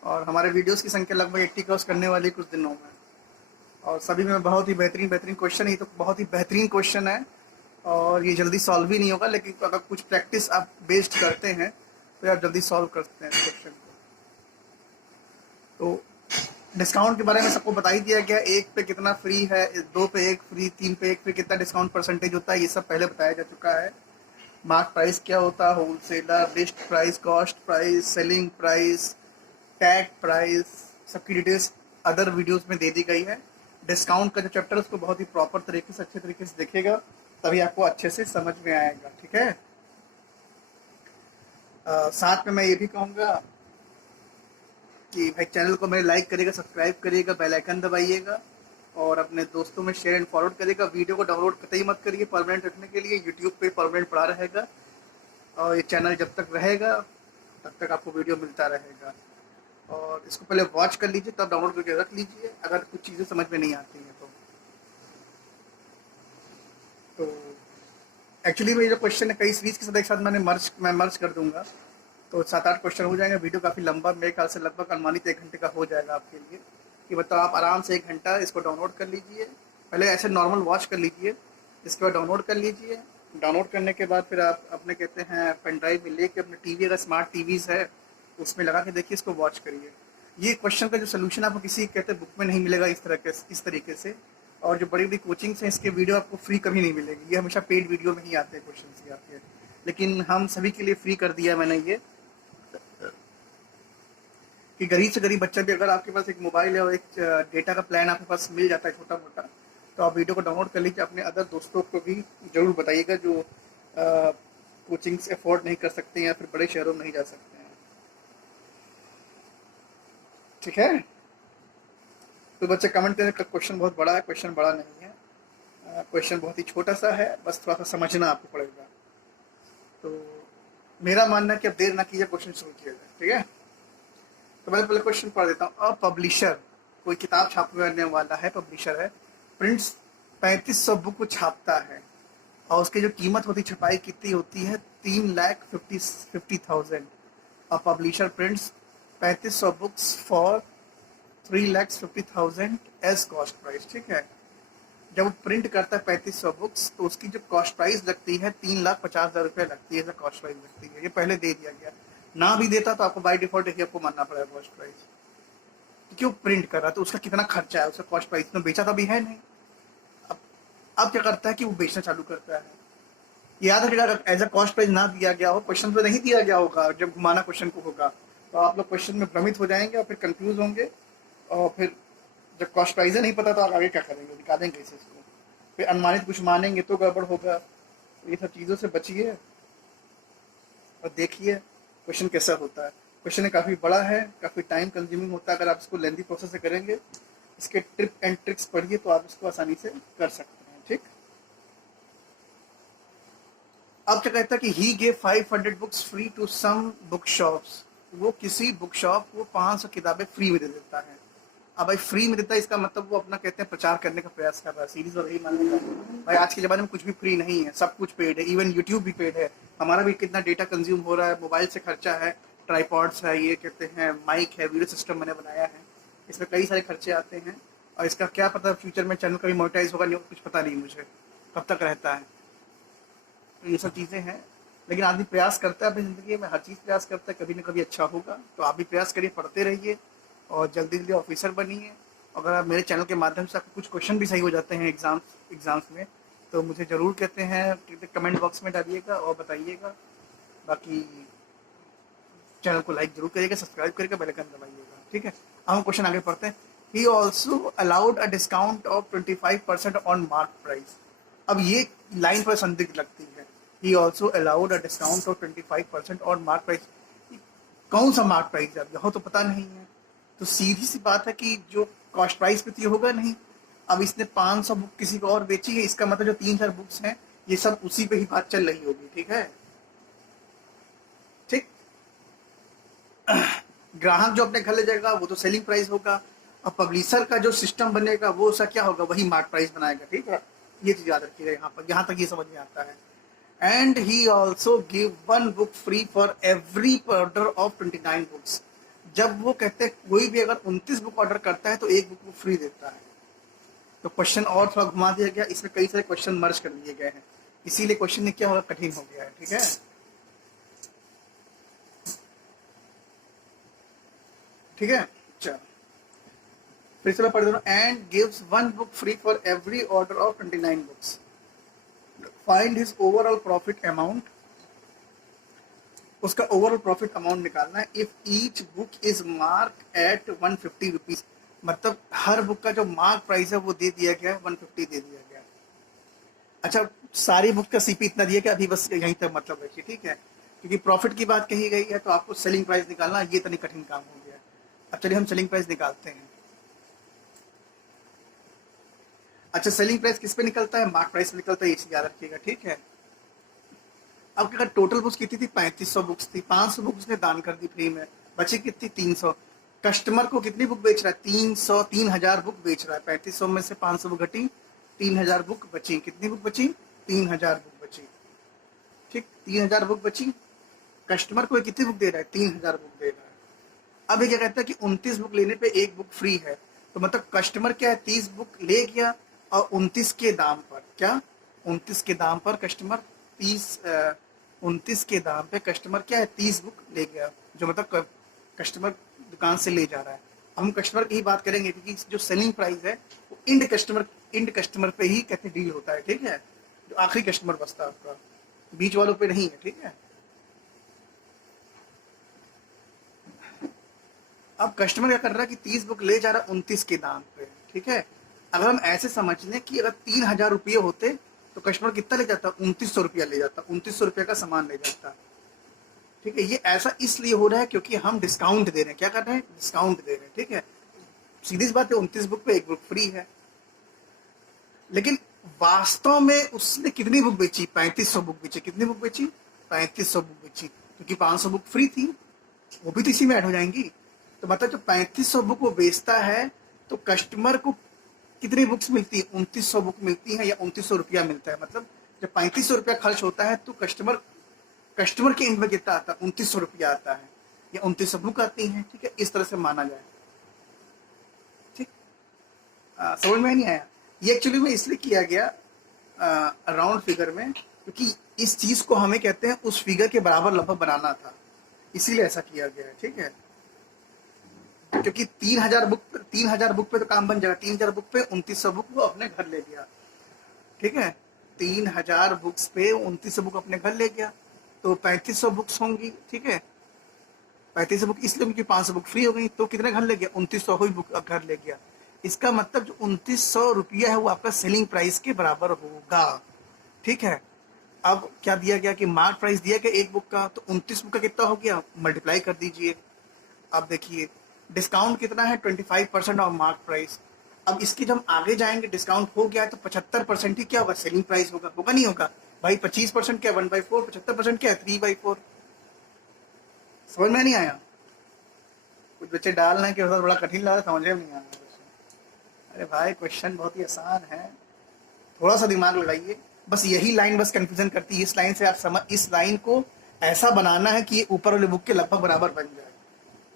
और हमारे वीडियोस की संख्या लगभग 80 क्रॉस करने वाली कुछ दिनों में, और सभी में बहुत ही बेहतरीन बेहतरीन क्वेश्चन, ये तो बहुत ही बेहतरीन क्वेश्चन है, और ये जल्दी सॉल्व भी नहीं होगा, लेकिन अगर कुछ प्रैक्टिस आप बेस्ड करते हैं तो आप जल्दी सॉल्व करते हैं इस क्वेश्चन को। तो डिस्काउंट के बारे में सबको बता ही दिया गया, 1 पे कितना फ्री है, 2 पे 1 फ्री, 3 पे 1 फ्री, कितना डिस्काउंट परसेंटेज होता है, ये सब पहले बताया जा चुका है। मार्क प्राइस क्या होता है, wholesaler, list price, cost price, selling price, tag price, सबकी डिटेल्स अदर वीडियोस में दे दी गई है। डिस्काउंट का जो चैप्टर है उसको बहुत ही प्रॉपर तरीके से, अच्छे तरीके से देखिएगा, तभी आपको अच्छे से समझ में आएगा। ठीक है, साथ में मैं ये भी कहूँगा कि भाई चैनल को मेरे लाइक करिएगा, सब्सक्राइब करिएगा, बेल आइकन दबाइएगा, और अपने दोस्तों में शेयर एंड फॉरवर्ड करिएगा। वीडियो को डाउनलोड कतई मत करिए, परमानेंट रखने के लिए यूट्यूब पे परमानेंट पड़ा रहेगा, और ये चैनल जब तक रहेगा तब तक आपको वीडियो मिलता रहेगा। और इसको पहले वॉच कर लीजिए, तब डाउनलोड करके रख लीजिए, अगर कुछ चीज़ें समझ में नहीं आती हैं तो एक्चुअली में जो क्वेश्चन है कई सीरीज के साथ एक साथ मैं मर्ज कर दूंगा, तो 7-8 क्वेश्चन हो जाएंगे। वीडियो काफ़ी लंबा, मेरे ख्याल से लगभग अनुमानित 1 घंटे का हो जाएगा आपके लिए, कि मतलब आप आराम से 1 घंटा इसको डाउनलोड कर लीजिए। पहले ऐसे नॉर्मल वॉच कर लीजिए, इसके बाद डाउनलोड कर लीजिए। डाउनलोड करने के बाद फिर आप अपने कहते हैं पेन ड्राइव में लेके अपने टीवी, अगर स्मार्ट टीवीज़ है उसमें लगा के देखिए, इसको वॉच करिए। ये क्वेश्चन का जो सोल्यूशन आपको किसी कहते बुक में नहीं मिलेगा इस तरीके से, और जो बड़ी बड़ी कोचिंग्स हैं इसके वीडियो आपको फ्री कभी नहीं मिलेगी, ये हमेशा पेड वीडियो में ही आते हैं क्वेश्चन ही आते हैं। लेकिन हम सभी के लिए फ्री कर दिया मैंने ये, कि गरीब से गरीब बच्चा भी, अगर आपके पास एक मोबाइल है और एक डेटा का प्लान आपके पास मिल जाता है छोटा मोटा, तो आप वीडियो को डाउनलोड कर लीजिए। अपने अदर दोस्तों को भी ज़रूर बताइएगा जो कोचिंग्स अफोर्ड नहीं कर सकते या फिर बड़े शहरों में नहीं जा सकते हैं। ठीक है, तो बच्चे कमेंट करें, क्वेश्चन बहुत बड़ा है, क्वेश्चन बड़ा नहीं है, क्वेश्चन बहुत ही छोटा सा है, बस थोड़ा सा समझना आपको पड़ेगा। तो मेरा मानना है कि अब देर ना कीजिए, क्वेश्चन शुरू किया जाए। ठीक है, तो मैं पहले क्वेश्चन पढ़ देता हूँ। अब पब्लिशर कोई किताब छापने वाला है, पब्लिशर है, प्रिंट्स 3500 बुक को छापता है, और उसकी जो कीमत होती छपाई कितनी होती है, 3,50,000। और publisher prints 3500 books for 3,50,000 as cost price. ठीक है, जब वो प्रिंट करता है 3500 बुक्स, तो उसकी जो कॉस्ट प्राइस लगती है 3,50,000 रुपये लगती है, जो कॉस्ट प्राइस लगती है। ये पहले दे दिया गया, ना भी देता तो आपको बाय डिफॉल्ट ही आपको मानना पड़ेगा कॉस्ट प्राइस, क्योंकि वो प्रिंट कर रहा है तो उसका कितना खर्चा है, उसका कॉस्ट प्राइस में बेचा तो अभी है नहीं। अब अब क्या करता है कि वो बेचना चालू करता है। याद रखिएगा, अगर एज अ कॉस्ट प्राइस ना दिया गया हो, क्वेश्चन पे नहीं दिया गया होगा, जब घुमाना क्वेश्चन को होगा, तो आप लोग क्वेश्चन में भ्रमित हो जाएंगे और फिर कंफ्यूज होंगे, और फिर जब कॉस्ट प्राइस नहीं पता तो आप आगे क्या करेंगे, निकालेंगे इसे, इसको फिर अनुमानित कुछ मानेंगे तो गड़बड़ होगा। तो ये सब चीज़ों से बचिए, और देखिए क्वेश्चन कैसा होता है। क्वेश्चन काफ़ी बड़ा है, काफ़ी टाइम कंज्यूमिंग होता है। अगर आप इसको लेंथी प्रोसेस से करेंगे, इसके टिप एंड ट्रिक्स पढ़िए तो आप इसको आसानी से कर सकते हैं। ठीक, अब क्या कहता है कि he gave 500 books free to some book shops. वो किसी बुक शॉप को 500 किताबें फ्री में दे देता है। अब भाई फ्री में देता है, इसका मतलब वो अपना कहते हैं प्रचार करने का प्रयास कर रहा है, सीरीज और यही मानने का। भाई आज के ज़माने में कुछ भी फ्री नहीं है, सब कुछ पेड है। इवन यूट्यूब भी पेड है। हमारा भी कितना डेटा कंज्यूम हो रहा है, मोबाइल से खर्चा है, ट्राईपॉड्स है, ये कहते हैं माइक है, वीडियो सिस्टम मैंने बनाया है, इसमें कई सारे खर्चे आते हैं। और इसका क्या पता फ्यूचर में चैनल कभी मोनेटाइज होगा नहीं, कुछ पता नहीं मुझे कब तक रहता है। तो ये सब चीज़ें हैं, लेकिन आदमी प्रयास करता है अपनी ज़िंदगी में, हर चीज़ प्रयास करता है, कभी ना कभी अच्छा होगा। तो आप भी प्रयास करिए, पढ़ते रहिए और जल्दी जल्दी ऑफिसर बनिए। अगर आप मेरे चैनल के माध्यम से आपको कुछ क्वेश्चन भी सही हो जाते हैं एग्ज़ाम्स में, तो मुझे ज़रूर कहते हैं कमेंट बॉक्स में डालिएगा और बताइएगा। बाकी चैनल को लाइक जरूर करिएगा, सब्सक्राइब करिएगा, बेल आइकन दबाइएगा। ठीक है, अब हम क्वेश्चन आगे पढ़ते हैं। He also allowed a discount of 25% on mark price. अब ये लाइन पर संदिग्ध लगती है। He also allowed a discount of 25% on mark price. कौन सा मार्क प्राइस है, अब यहाँ तो पता नहीं है। तो सीधी सी बात है कि जो कॉस्ट प्राइस पे तो होगा नहीं। अब इसने 500 बुक किसी को और बेची है, इसका मतलब जो 3000 बुक्स हैं ये सब उसी पे ही बात चल रही होगी। ठीक है, ठीक। ग्राहक जो अपने घर ले जाएगा वो तो सेलिंग प्राइस होगा, और पब्लिशर का जो सिस्टम बनेगा वो उसका क्या होगा, वही मार्क प्राइस बनाएगा। ठीक है, ये चीज याद रखिएगा यहाँ पर, यहाँ तक ये समझ में आता है। And he also give 1 book free for every order of 29 books. जब वो कहते हैं कोई भी अगर 29 बुक ऑर्डर करता है तो 1 बुक वो फ्री देता है। तो क्वेश्चन और थोड़ा घुमा दिया गया, इसमें कई सारे क्वेश्चन मर्ज कर दिए गए हैं, इसीलिए क्वेश्चन ने क्या होगा, कठिन हो गया है। ठीक है, ठीक है, चलो फिर से मैं पढ़ दे रहा हूँ। And gives 1 book free for every order of 29 books. Find his overall profit amount. उसका ओवरऑल प्रॉफिट अमाउंट निकालना है। If each book is mark at 150 rupees, मतलब हर बुक का जो मार्क प्राइस है वो दे दिया गया है, 150 दे दिया गया है। अच्छा, सारी बुक का सीपी इतना दिया गया, अभी बस यहीं तक मतलब रखिए। ठीक है, क्योंकि प्रॉफिट की बात कही गई है तो आपको सेलिंग प्राइस निकालना, ये तनी कठिन काम हो गया। अब चलिए हम सेलिंग प्राइस निकालते हैं। अच्छा, सेलिंग प्राइस किस पे निकलता है, मार्क प्राइस पे निकलता है, ये चीज याद रखिएगा। ठीक है, अब क्या टोटल बुक्स कितनी थी, 3500 बुक्स थी। 500 बुक्स ने दान कर दी फ्री में, बची कितनी, 300। कस्टमर को कितनी बुक बेच रहा है, 3000 बुक बेच रहा है। 3500 में से 500 बुक घटी, 3000 बुक बची। कितनी बुक बची, 3000 बुक बची। ठीक, 3000 बुक बची। कस्टमर को कितनी बुक दे रहा है, 3000 बुक दे रहा है। अब ये क्या कहता है कि 29 बुक लेने पे 1 बुक फ्री है। तो मतलब कस्टमर क्या है, 30 बुक ले गया और 29 के दाम पर, क्या 29 के दाम पर कस्टमर 29 के दाम पे कस्टमर क्या है, 30 बुक ले गया, जो मतलब कस्टमर दुकान से ले जा रहा है। हम कस्टमर की ही बात करेंगे क्योंकि जो सेलिंग प्राइस है वो इंड कस्टमर पे ही कहते डील होता है। ठीक है, जो आखिरी कस्टमर बचता है आपका, बीच वालों पे नहीं है। ठीक है, अब कस्टमर क्या कर रहा है कि 30 बुक ले जा रहा है 29 के दाम पे। ठीक है, अगर हम ऐसे समझ लें कि अगर 3000 रुपये होते तो कस्टमर कितना ले जाता, 2900 रुपया ले जाता, 2900 रुपये का सामान ले जाता। ठीक है, ये ऐसा इसलिए हो रहा है क्योंकि हम डिस्काउंट दे रहे हैं। क्या कर रहे हैं, डिस्काउंट दे रहे हैं। ठीक है, सीधी सी बात है, 29 बुक पे 1 बुक फ्री है। लेकिन वास्तव में उसने कितनी बुक बेची, 3500 बुक बेची। कितनी बुक बेची, 3500 बुक बेची, क्योंकि 500 बुक फ्री थी, वो भी तो इसी में ऐड हो जाएंगी। तो मतलब जो 3500 बुक वो बेचता है तो कस्टमर को कितनी बुक्स मिलती है, 2900 बुक मिलती है, या 2900 रुपया मिलता है। मतलब जब 3500 रुपया खर्च होता है तो कस्टमर के एंड में कितना आता है, 2900 रुपया आता है, या 2900 बुक आती है। ठीक है, इस तरह से माना जाए। ठीक, समझ में नहीं आया, ये एक्चुअली में इसलिए किया गया राउंड फिगर में, क्योंकि इस चीज को हमें कहते हैं उस फिगर के बराबर लगभग बनाना था, इसीलिए ऐसा किया गया है। ठीक है, क्योंकि 3000 बुक पे तो काम बन जाएगा। 3000 बुक पे 2900 बुक वो अपने घर ले गया। ठीक है, 3000 बुक्स पे 2900 बुक अपने घर ले गया, तो 3500 बुक्स होंगी। ठीक है, 3500 बुक इसलिए क्योंकि 500 बुक फ्री हो गई, तो कितने घर ले गया, 2900 ही बुक घर ले गया। इसका मतलब जो 2900 रुपया है वो आपका सेलिंग प्राइस के बराबर होगा। ठीक है, अब क्या दिया गया कि मार्क प्राइस दिया गया एक बुक का, तो 29 बुक का कितना हो गया, मल्टीप्लाई कर दीजिए। अब देखिए डिस्काउंट कितना है, 25% ऑफ मार्क प्राइस। अब इसकी जब आगे जाएंगे डिस्काउंट हो गया है तो 75% ही क्या होगा, सेलिंग प्राइस होगा, होगा नहीं होगा भाई। 25% क्या, 1/4, 75% क्या है, 3/4। समझ में नहीं आया? कुछ बच्चे डाल रहे हैं कि बड़ा कठिन लग रहा है, समझ में नहीं आ रहा। अरे भाई क्वेश्चन बहुत ही आसान है, थोड़ा सा दिमाग लगाइए। बस यही लाइन बस कंफ्यूजन करती है, इस लाइन से आप समझ, इस लाइन को ऐसा बनाना है कि ये ऊपर वाले बुक के लगभग बराबर बन जाए,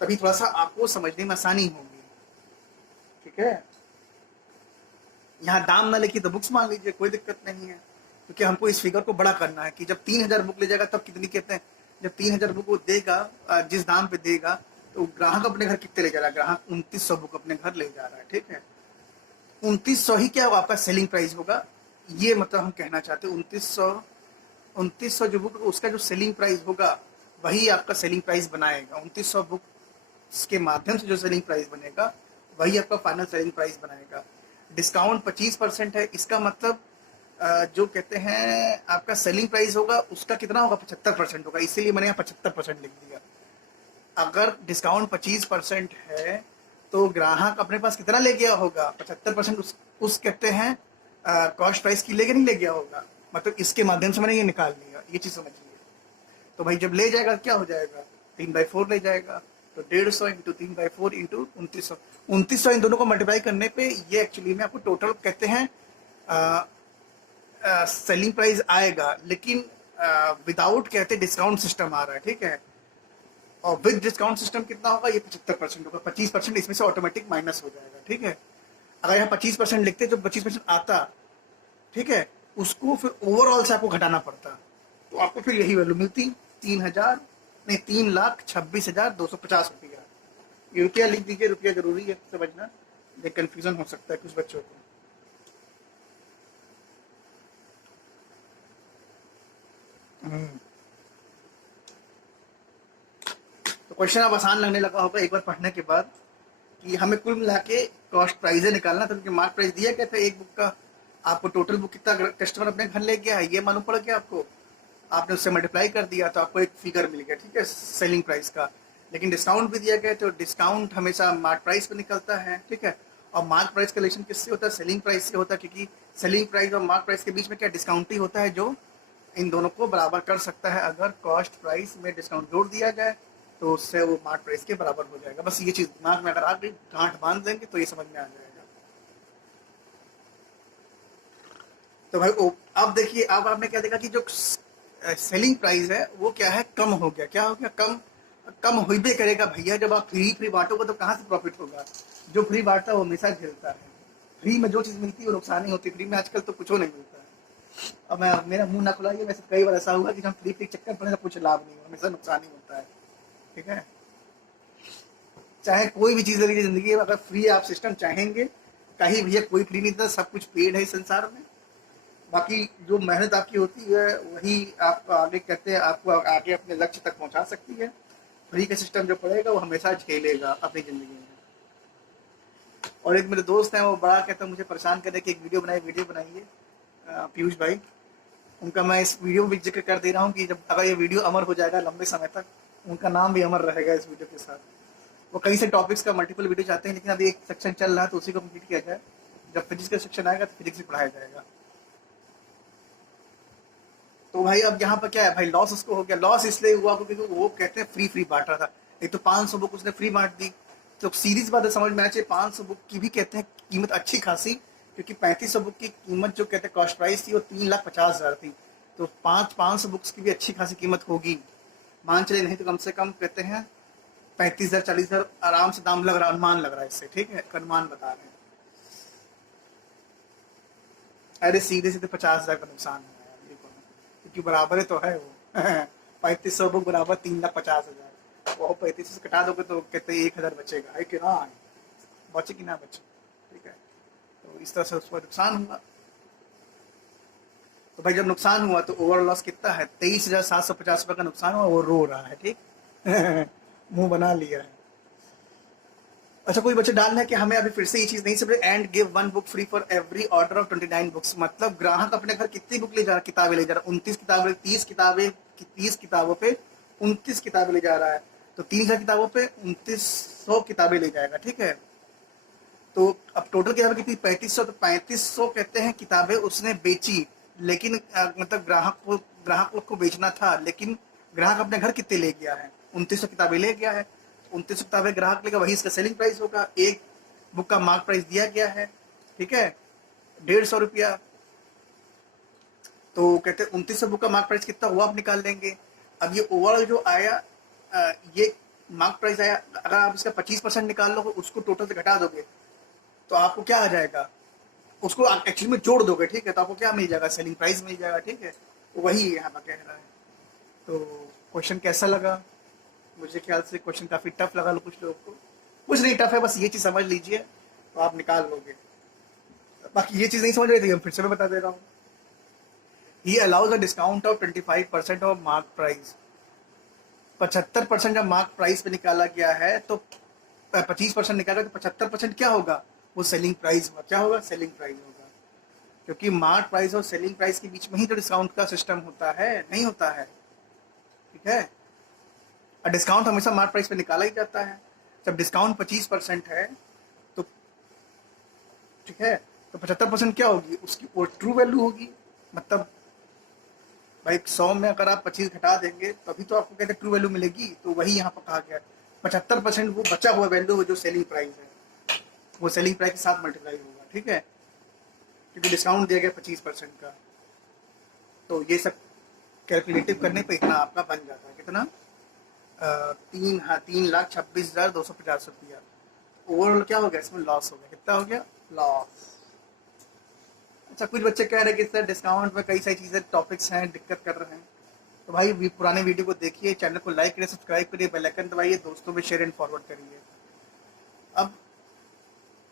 तभी थोड़ा सा आपको समझने में आसानी होगी। ठीक है, यहाँ दाम ना लिखी तो बुक्स मान लीजिए, कोई दिक्कत नहीं है, क्योंकि हमको इस फिगर को बड़ा करना है कि जब 3000 बुक ले जाएगा तब कितनी कहते हैं, जब 3000 बुक वो देगा जिस दाम पे देगा, तो ग्राहक अपने घर कितने ले जा रहा है, ग्राहक 2900 बुक अपने घर ले जा रहा है। ठीक है, 2900 ही क्या होगा आपका सेलिंग प्राइस होगा, ये मतलब हम कहना चाहते हैं। 2900 जो बुक उसका जो सेलिंग प्राइस होगा वही आपका सेलिंग प्राइस बनाएगा। 2900 बुक के माध्यम से जो सेलिंग प्राइस बनेगा वही आपका फाइनल सेलिंग प्राइस बनाएगा। डिस्काउंट 25% है, इसका मतलब जो कहते हैं आपका सेलिंग प्राइस होगा उसका कितना होगा, 75% होगा, इसीलिए मैंने यहाँ 75% लिख दिया। अगर डिस्काउंट 25% है तो ग्राहक अपने पास कितना ले गया होगा, 75% उस कहते हैं कॉस्ट प्राइस की लेके नहीं ले गया होगा, मतलब इसके माध्यम से मैंने ये निकाल लिया, ये चीज़ समझिए। तो भाई जब ले जाएगा क्या हो जाएगा, 3/4 ले जाएगा, तो 150 इंटू 3/4 इंटू 2900, 2900 इन दोनों को मल्टीप्लाई करने पे ये एक्चुअली में आपको टोटल कहते हैं सेलिंग प्राइस आएगा, लेकिन विदाउट कहते डिस्काउंट सिस्टम आ रहा है। ठीक है, और विद डिस्काउंट सिस्टम कितना होगा, ये 75% होगा, 25% इसमें से ऑटोमेटिक माइनस हो जाएगा। ठीक है, अगर यहाँ 25% लिखते जो 25% आता, ठीक है, उसको फिर ओवरऑल से आपको घटाना पड़ता, तो आपको फिर यही वैल्यू मिलती, 3000 नहीं 3,26,250 रुपया। ये रुपया लिख दीजिए, रुपया जरूरी है समझना, ये कंफ्यूजन हो सकता है कुछ बच्चों को। तो क्वेश्चन अब आसान लगने लगा होगा एक बार पढ़ने के बाद, कि हमें कुल मिला के कॉस्ट प्राइस निकालना था, क्योंकि मार्क प्राइस दिया क्या था एक बुक का, आपको टोटल बुक कितना कस्टमर अपने घर ले गया है ये मालूम पड़ गया आपको, आपने उससे मल्टीप्लाई कर दिया तो आपको एक फिगर मिल गया। ठीक है, सेलिंग प्राइस का, लेकिन डिस्काउंट भी दिया गया, तो डिस्काउंट हमेशा मार्क प्राइस पे निकलता है। ठीक है, और मार्क प्राइस का रिलेशन किससे होता है, सेलिंग प्राइस से होता है, क्योंकि सेलिंग प्राइस और मार्क प्राइस के बीच में क्या डिस्काउंट ही होता है जो इन दोनों को बराबर कर सकता है। अगर कॉस्ट प्राइस में डिस्काउंट जोड़ दिया जाए तो उससे वो मार्क प्राइस के बराबर हो जाएगा। बस ये चीज़ दिमाग में अगर आप गांठ बांध देंगे तो ये समझ में आ जाएगा। तो भाई अब देखिए, अब आपने क्या देखा कि जो सेलिंग प्राइस है वो क्या है, कम हो गया। क्या हो गया, कम कम होइबे करेगा भैया, जब आप फ्री बांटोगे तो कहाँ से प्रॉफिट होगा, जो फ्री बांटता है वो हमेशा झेलता है। फ्री में जो चीज़ मिलती है वो नुकसान ही होती है, फ्री में आजकल तो कुछ नहीं मिलता है। अब मैं मेरा मुंह ना खुलाइए, वैसे कई बार ऐसा हुआ कि हम फ्री चक्कर पड़े तो कुछ लाभ नहीं, हमेशा नुकसान ही होता है। ठीक है, चाहे कोई भी चीज़ लीजिए जिंदगी में, अगर फ्री आप सिस्टम चाहेंगे, कहीं भैया कोई फ्री नहीं था, सब कुछ पेड है इस संसार में। बाकी जो मेहनत आपकी होती है वही आपको आगे कहते हैं, आपको आगे अपने लक्ष्य तक पहुंचा सकती है। फ्री का सिस्टम जो पड़ेगा वो हमेशा झेलेगा अपनी ज़िंदगी में। और एक मेरे दोस्त हैं, वो बड़ा कहते हैं मुझे परेशान करने की, एक वीडियो बनाइए पीयूष भाई, उनका मैं इस वीडियो में भी जिक्र कर दे रहा हूँ कि जब अगर ये वीडियो अमर हो जाएगा लंबे समय तक, उनका नाम भी अमर रहेगा इस वीडियो के साथ। वो कई से टॉपिक्स का मल्टीपल वीडियो चाहते हैं, लेकिन अभी एक सेक्शन चल रहा है तो उसी को कंप्लीट किया जाए, जब फिजिक्स का सेक्शन आएगा तो फिजिक्स ही पढ़ाया जाएगा। तो भाई अब यहाँ पर क्या है भाई, लॉस उसको हो गया। लॉस इसलिए हुआ क्योंकि वो कहते हैं फ्री बांट रहा था, एक तो 500 बुक उसने फ्री बांट दी, तो सीरीज बात समझ में आना चाहिए। 500 बुक की भी कहते हैं कीमत अच्छी खासी, क्योंकि 3500 बुक की कीमत जो कहते हैं कॉस्ट प्राइस थी वो 3,50,000 थी, तो 500 बुक्स की भी अच्छी खासी कीमत होगी, मान चले नहीं तो कम से कम कहते हैं 35,000 40,000 आराम से दाम लग रहा है, अनुमान लग रहा है इससे। ठीक है, अनुमान बता रहे हैं। अरे सीधे सीधे 50,000 का नुकसान है, क्योंकि बराबर तो है वो 3500 बुक बराबर 3,50,000, वो 3500 से कटा दोगे तो कहते 1,000 बचेगा, है कि ना, बचे कि ना बचे। ठीक है, तो इस तरह से उसका नुकसान हुआ। तो भाई जब नुकसान हुआ तो ओवरऑल लॉस कितना है, 23,750 रुपये का नुकसान हुआ, वो रो रहा है। ठीक मुंह बना लिया है। अच्छा, कोई बच्चे डाल रहे हैं कि हमें अभी फिर से ये चीज नहीं समझ, and give 1 book free for every order of 29 books. मतलब ग्राहक अपने घर कितनी बुक ले जा रहा है, किताबें ले जा रहा है, 29 किताबें, 30 किताबें, 30 किताबों पे 29 किताबें ले जा रहा है, तो 3000 किताबों पे 2900 किताबें ले जाएगा, ठीक है। तो अब टोटल किताबें कितनी, 3500, तो 3500 कहते हैं किताबें उसने बेची, लेकिन मतलब ग्राहक लोग को बेचना था, लेकिन ग्राहक अपने घर कितने ले गया है, 2900 किताबें ले गया है। 2900 किताबें ग्राहक लेगा, वही इसका सेलिंग प्राइस होगा। एक बुक का मार्क प्राइस दिया गया है, ठीक है, 150 रुपया। तो कहते हैं 2900 बुक का मार्क प्राइस कितना हुआ, आप निकाल लेंगे। अब ये ओवरऑल जो आया, ये मार्क प्राइस आया, अगर आप इसका 25% निकाल लो, उसको टोटल से घटा दोगे, तो आपको क्या आ जाएगा, उसको एक्चुअली में जोड़ दोगे, ठीक है, तो आपको क्या मिल जाएगा, सेलिंग प्राइस मिल जाएगा, ठीक है। तो वही यहाँ पर कह रहा है। तो क्वेश्चन कैसा लगा? मुझे ख्याल से क्वेश्चन काफी टफ लगा कुछ लोगों को। कुछ नहीं टफ है, बस ये चीज समझ लीजिए तो आप निकाल लोगे। बाकी ये चीज नहीं समझ रहे थे, हम फिर से मैं बता दे रहा हूँ। ही allows a discount of 25% of mark price. 75% जब मार्क प्राइस पे निकाला गया है, तो 25% निकाला, तो 75% क्या होगा, वो सेलिंग प्राइस होगा। क्या होगा, सेलिंग प्राइस होगा, क्योंकि मार्क प्राइस और सेलिंग प्राइस के बीच में ही तो डिस्काउंट का सिस्टम होता है, नहीं होता है, ठीक है। और डिस्काउंट हमेशा मार्क प्राइस पे निकाला ही जाता है। जब डिस्काउंट 25% है, तो ठीक है, तो 75% क्या होगी, उसकी वो ट्रू वैल्यू होगी। मतलब भाई 100 में अगर आप 25 घटा देंगे तभी तो आपको कहते ट्रू वैल्यू मिलेगी, तो वही यहाँ पर कहा गया 75% वो बचा हुआ वैल्यू जो सेलिंग प्राइस है, वो सेलिंग प्राइस के साथ मल्टीप्लाई होगा, ठीक है, क्योंकि डिस्काउंट दिया गया 25% का। तो ये सब कैलकुलेटिव करने पे इतना आपका बन जाता है, कितना, 3,26,250 रुपया। ओवरऑल क्या हो गया, इसमें लॉस हो गया, कितना हो गया, लॉस। अच्छा, कुछ बच्चे कह रहे हैं कि सर डिस्काउंट में कई सारी चीज़ें, टॉपिक्स हैं, दिक्कत कर रहे हैं। तो भाई पुराने वीडियो को देखिए, चैनल को लाइक करिए, सब्सक्राइब करिए, बेल आइकन दबाइए, दोस्तों में शेयर एंड फॉरवर्ड करिए। अब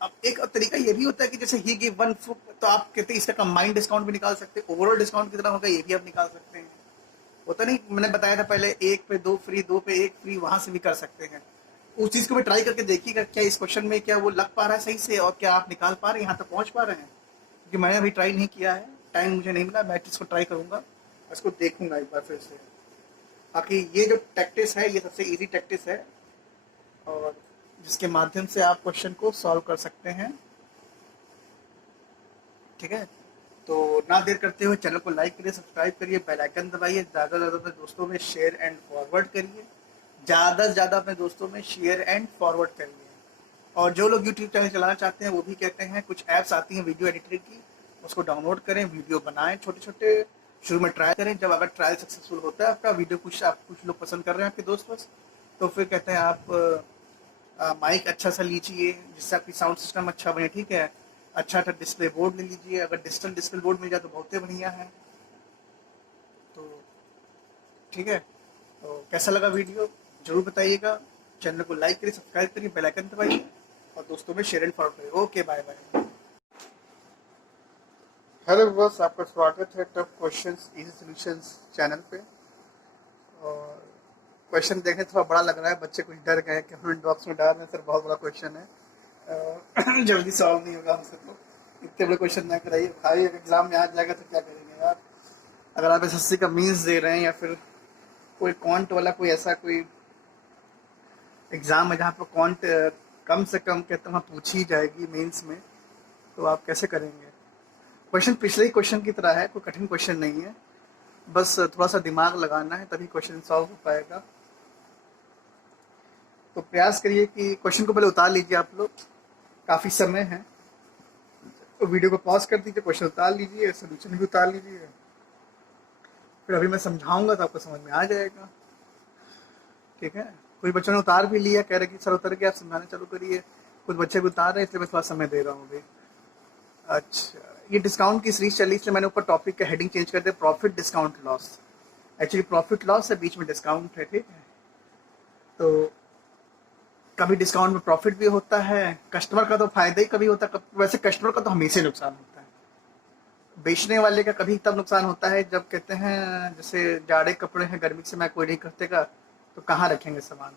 अब एक तरीका ये भी होता है कि जैसे ही गिव 1 बुक, तो आप कहते हैं इसका कंबाइंड डिस्काउंट भी निकाल सकते हैं, ओवरऑल डिस्काउंट कितना होगा ये भी आप निकाल सकते हैं। होता नहीं, मैंने बताया था पहले, 1 पे 2 फ्री, 2 पे 1 फ्री, वहां से भी कर सकते हैं। उस चीज को भी ट्राई करके देखिएगा, क्या इस क्वेश्चन में क्या वो लग पा रहा है सही से, और क्या आप निकाल पा रहे हैं, यहाँ तक पहुंच पा रहे हैं। क्योंकि मैंने अभी ट्राई नहीं किया है, टाइम मुझे नहीं मिला, मैं इसको ट्राई करूंगा, इसको देखूंगा एक बार फिर से। बाकी ये जो टैक्टिस है, ये सबसे इजी टैक्टिस है, और जिसके माध्यम से आप क्वेश्चन को सॉल्व कर सकते हैं, ठीक है। तो ना देर करते हुए चैनल को लाइक करिए, सब्सक्राइब करिए, बेल आइकन दबाइए, ज़्यादा से ज़्यादा अपने दोस्तों में शेयर एंड फॉरवर्ड करिए, ज़्यादा से ज़्यादा अपने दोस्तों में शेयर एंड फॉरवर्ड करिए। और जो लोग यूट्यूब चैनल चलाना चाहते हैं, वो भी कहते हैं, कुछ ऐप्स आती हैं वीडियो एडिटर की, उसको डाउनलोड करें, वीडियो बनाएं छोटे छोटे, शुरू में ट्राई करें, जब अगर ट्रायल सक्सेसफुल होता है आपका वीडियो, कुछ लोग पसंद कर रहे हैं आपके दोस्त बस, तो फिर कहते हैं आप माइक अच्छा सा लीजिए जिससे आपकी साउंड सिस्टम अच्छा बने, ठीक है, अच्छा डिस्प्ले बोर्ड ले लीजिए, अगर डिजिटल डिस्प्ले बोर्ड मिल जाए तो बहुत ही बढ़िया है। तो ठीक है, तो कैसा लगा वीडियो जरूर बताइएगा, चैनल को लाइक करिए, सब्सक्राइब करिए, बेल आइकन दबाइए, और दोस्तों में शेयर एंड फॉरवर्ड करिए। Okay, bye bye. Hello bus, आपका स्वागत है tough questions easy solutions channel पे। और क्वेश्चन देखने थोड़ा बड़ा लग रहा है, बच्चे कुछ डर गए, कमेंट बॉक्स में डाल रहे हैं सर बहुत बड़ा क्वेश्चन है, जल्दी सॉल्व नहीं होगा हमसे, तो इतने बड़े क्वेश्चन ना कराइए भाई, अगर एग्जाम में आ जाएगा तो क्या करेंगे यार। अगर आप एसएससी का मीन्स दे रहे हैं, या फिर कोई क्वांट वाला कोई ऐसा कोई एग्जाम है जहाँ पर क्वांट कम से कम कहते हैं पूछी जाएगी मेंस में, तो आप कैसे करेंगे। क्वेश्चन पिछले ही क्वेश्चन की तरह है, कोई कठिन क्वेश्चन नहीं है, बस थोड़ा सा दिमाग लगाना है तभी क्वेश्चन सॉल्व हो पाएगा। तो प्रयास करिए कि क्वेश्चन को पहले उतार लीजिए आप लोग, काफ़ी समय है, तो वीडियो को पॉज कर दीजिए, क्वेश्चन उतार लीजिए, सोल्यूशन भी उतार लीजिए, फिर अभी मैं समझाऊंगा तो आपको समझ में आ जाएगा, ठीक है। कुछ बच्चों ने उतार भी लिया, कह रहे कि सर उतर के आप समझाना चालू करिए, कुछ बच्चे भी उतार रहे, इसलिए मैं थोड़ा समय दे रहा हूँ अभी। अच्छा, ये डिस्काउंट की सीरीज चली, इसलिए मैंने ऊपर टॉपिक का हेडिंग चेंज कर दिया, profit discount loss. Actually profit loss है, बीच में डिस्काउंट है, ठीक है। तो कभी डिस्काउंट में प्रॉफिट भी होता है, कस्टमर का तो फायदा ही कभी होता है, वैसे कस्टमर का तो हमेशा नुकसान होता है, बेचने वाले का कभी तब नुकसान होता है जब कहते हैं जैसे जाड़े कपड़े हैं, गर्मी से मैं कोई नहीं खरीदेगा तो कहाँ रखेंगे सामान,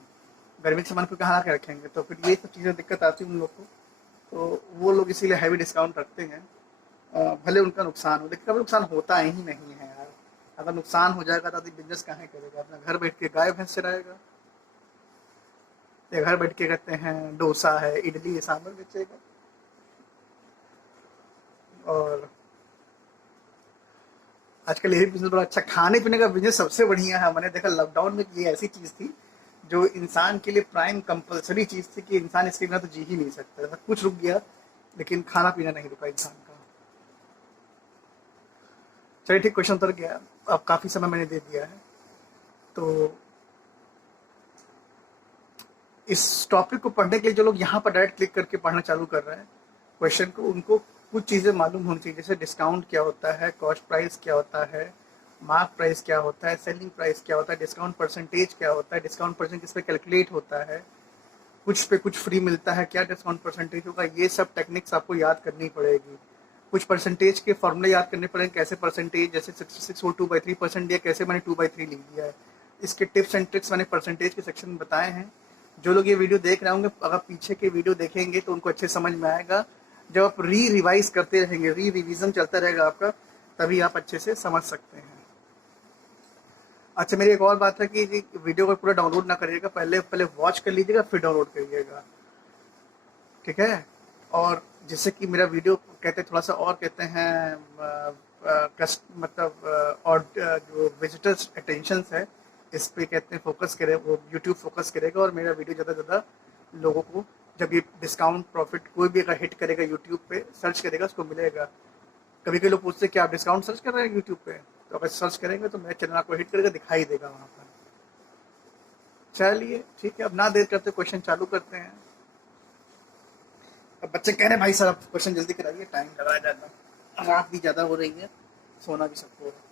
गर्मी के सामान को कहाँ के रखेंगे, तो फिर ये सब चीज़ें दिक्कत आती है उन लोग को। तो वो लोग इसीलिए हैवी डिस्काउंट रखते हैं। भले उनका नुकसान हो, लेकिन कभी नुकसान होता ही नहीं है यार। अगर नुकसान हो जाएगा तो आदमी बिजनेस कहाँ करेगा, अपना घर बैठ के गाय भैंस चराएगा, या घर बैठ के कहते हैं डोसा है, इडली है, सांभर बेचेगा। और आजकल यही बिजनेस बड़ा अच्छा, खाने पीने का बिजनेस सबसे बढ़िया है। मैंने देखा लॉकडाउन में ये ऐसी चीज़ थी जो इंसान के लिए प्राइम कंपलसरी चीज़ थी कि इंसान इसके बिना तो जी ही नहीं सकता। सब कुछ रुक गया लेकिन खाना पीना नहीं रुका इंसान का। चलिए ठीक, क्वेश्चन उतर गया। अब काफ़ी समय मैंने दे दिया है, तो इस टॉपिक को पढ़ने के लिए जो लोग यहाँ पर डायरेक्ट क्लिक करके पढ़ना चालू कर रहे हैं क्वेश्चन को, उनको कुछ चीज़ें मालूम होनी चाहिए, जैसे डिस्काउंट क्या होता है, कॉस्ट प्राइस क्या होता है, मार्क प्राइस क्या होता है, सेलिंग प्राइस क्या होता है, डिस्काउंट परसेंटेज क्या होता है, डिस्काउंट परसेंट किस पे कैलकुलेट होता है, कुछ पे कुछ फ्री मिलता है, क्या डिस्काउंट परसेंटेज होगा। ये सब टेक्निक्स आपको याद करनी पड़ेगी। कुछ परसेंटेज के फॉर्मूले याद करने पड़ेंगे, कैसे परसेंटेज, जैसे 66 को 2/3% दिया, कैसे मैंने 2/3 लिख दिया है। इसके टिप्स एंड ट्रिक्स मैंने परसेंटेज के सेक्शन में बताए हैं। जो लोग ये वीडियो देख रहे होंगे, अगर पीछे के वीडियो देखेंगे तो उनको अच्छे समझ में आएगा। जब आप रिवाइज करते रहेंगे, रिविजन चलता रहेगा आपका, तभी आप अच्छे से समझ सकते हैं। अच्छा, मेरी एक और बात है कि वीडियो को पूरा डाउनलोड ना करिएगा, पहले वॉच कर लीजिएगा फिर डाउनलोड करिएगा, ठीक है। और जिससे कि मेरा वीडियो कहते थोड़ा सा और कहते हैं मतलब और जो विजिटर्स अटेंशन है इस पे कहते हैं फोकस करे, वो यूट्यूब फोकस करेगा और मेरा वीडियो ज़्यादा से ज़्यादा लोगों को, जब ये डिस्काउंट प्रॉफिट कोई भी अगर हिट करेगा यूट्यूब पे सर्च करेगा उसको मिलेगा। कभी कभी लोग पूछते हैं कि आप डिस्काउंट सर्च कर रहे हैं यूट्यूब पे, तो अगर सर्च करेंगे तो मेरा चैनल आपको हिट करेगा, दिखाई देगा वहाँ पर। चलिए ठीक है, अब ना देर करते क्वेश्चन चालू करते हैं। अब बच्चे कह रहे हैं भाई सर आप क्वेश्चन जल्दी कराइए, टाइम लगाया जाता, रात भी ज़्यादा हो रही है, सोना भी सबको हो रहा है।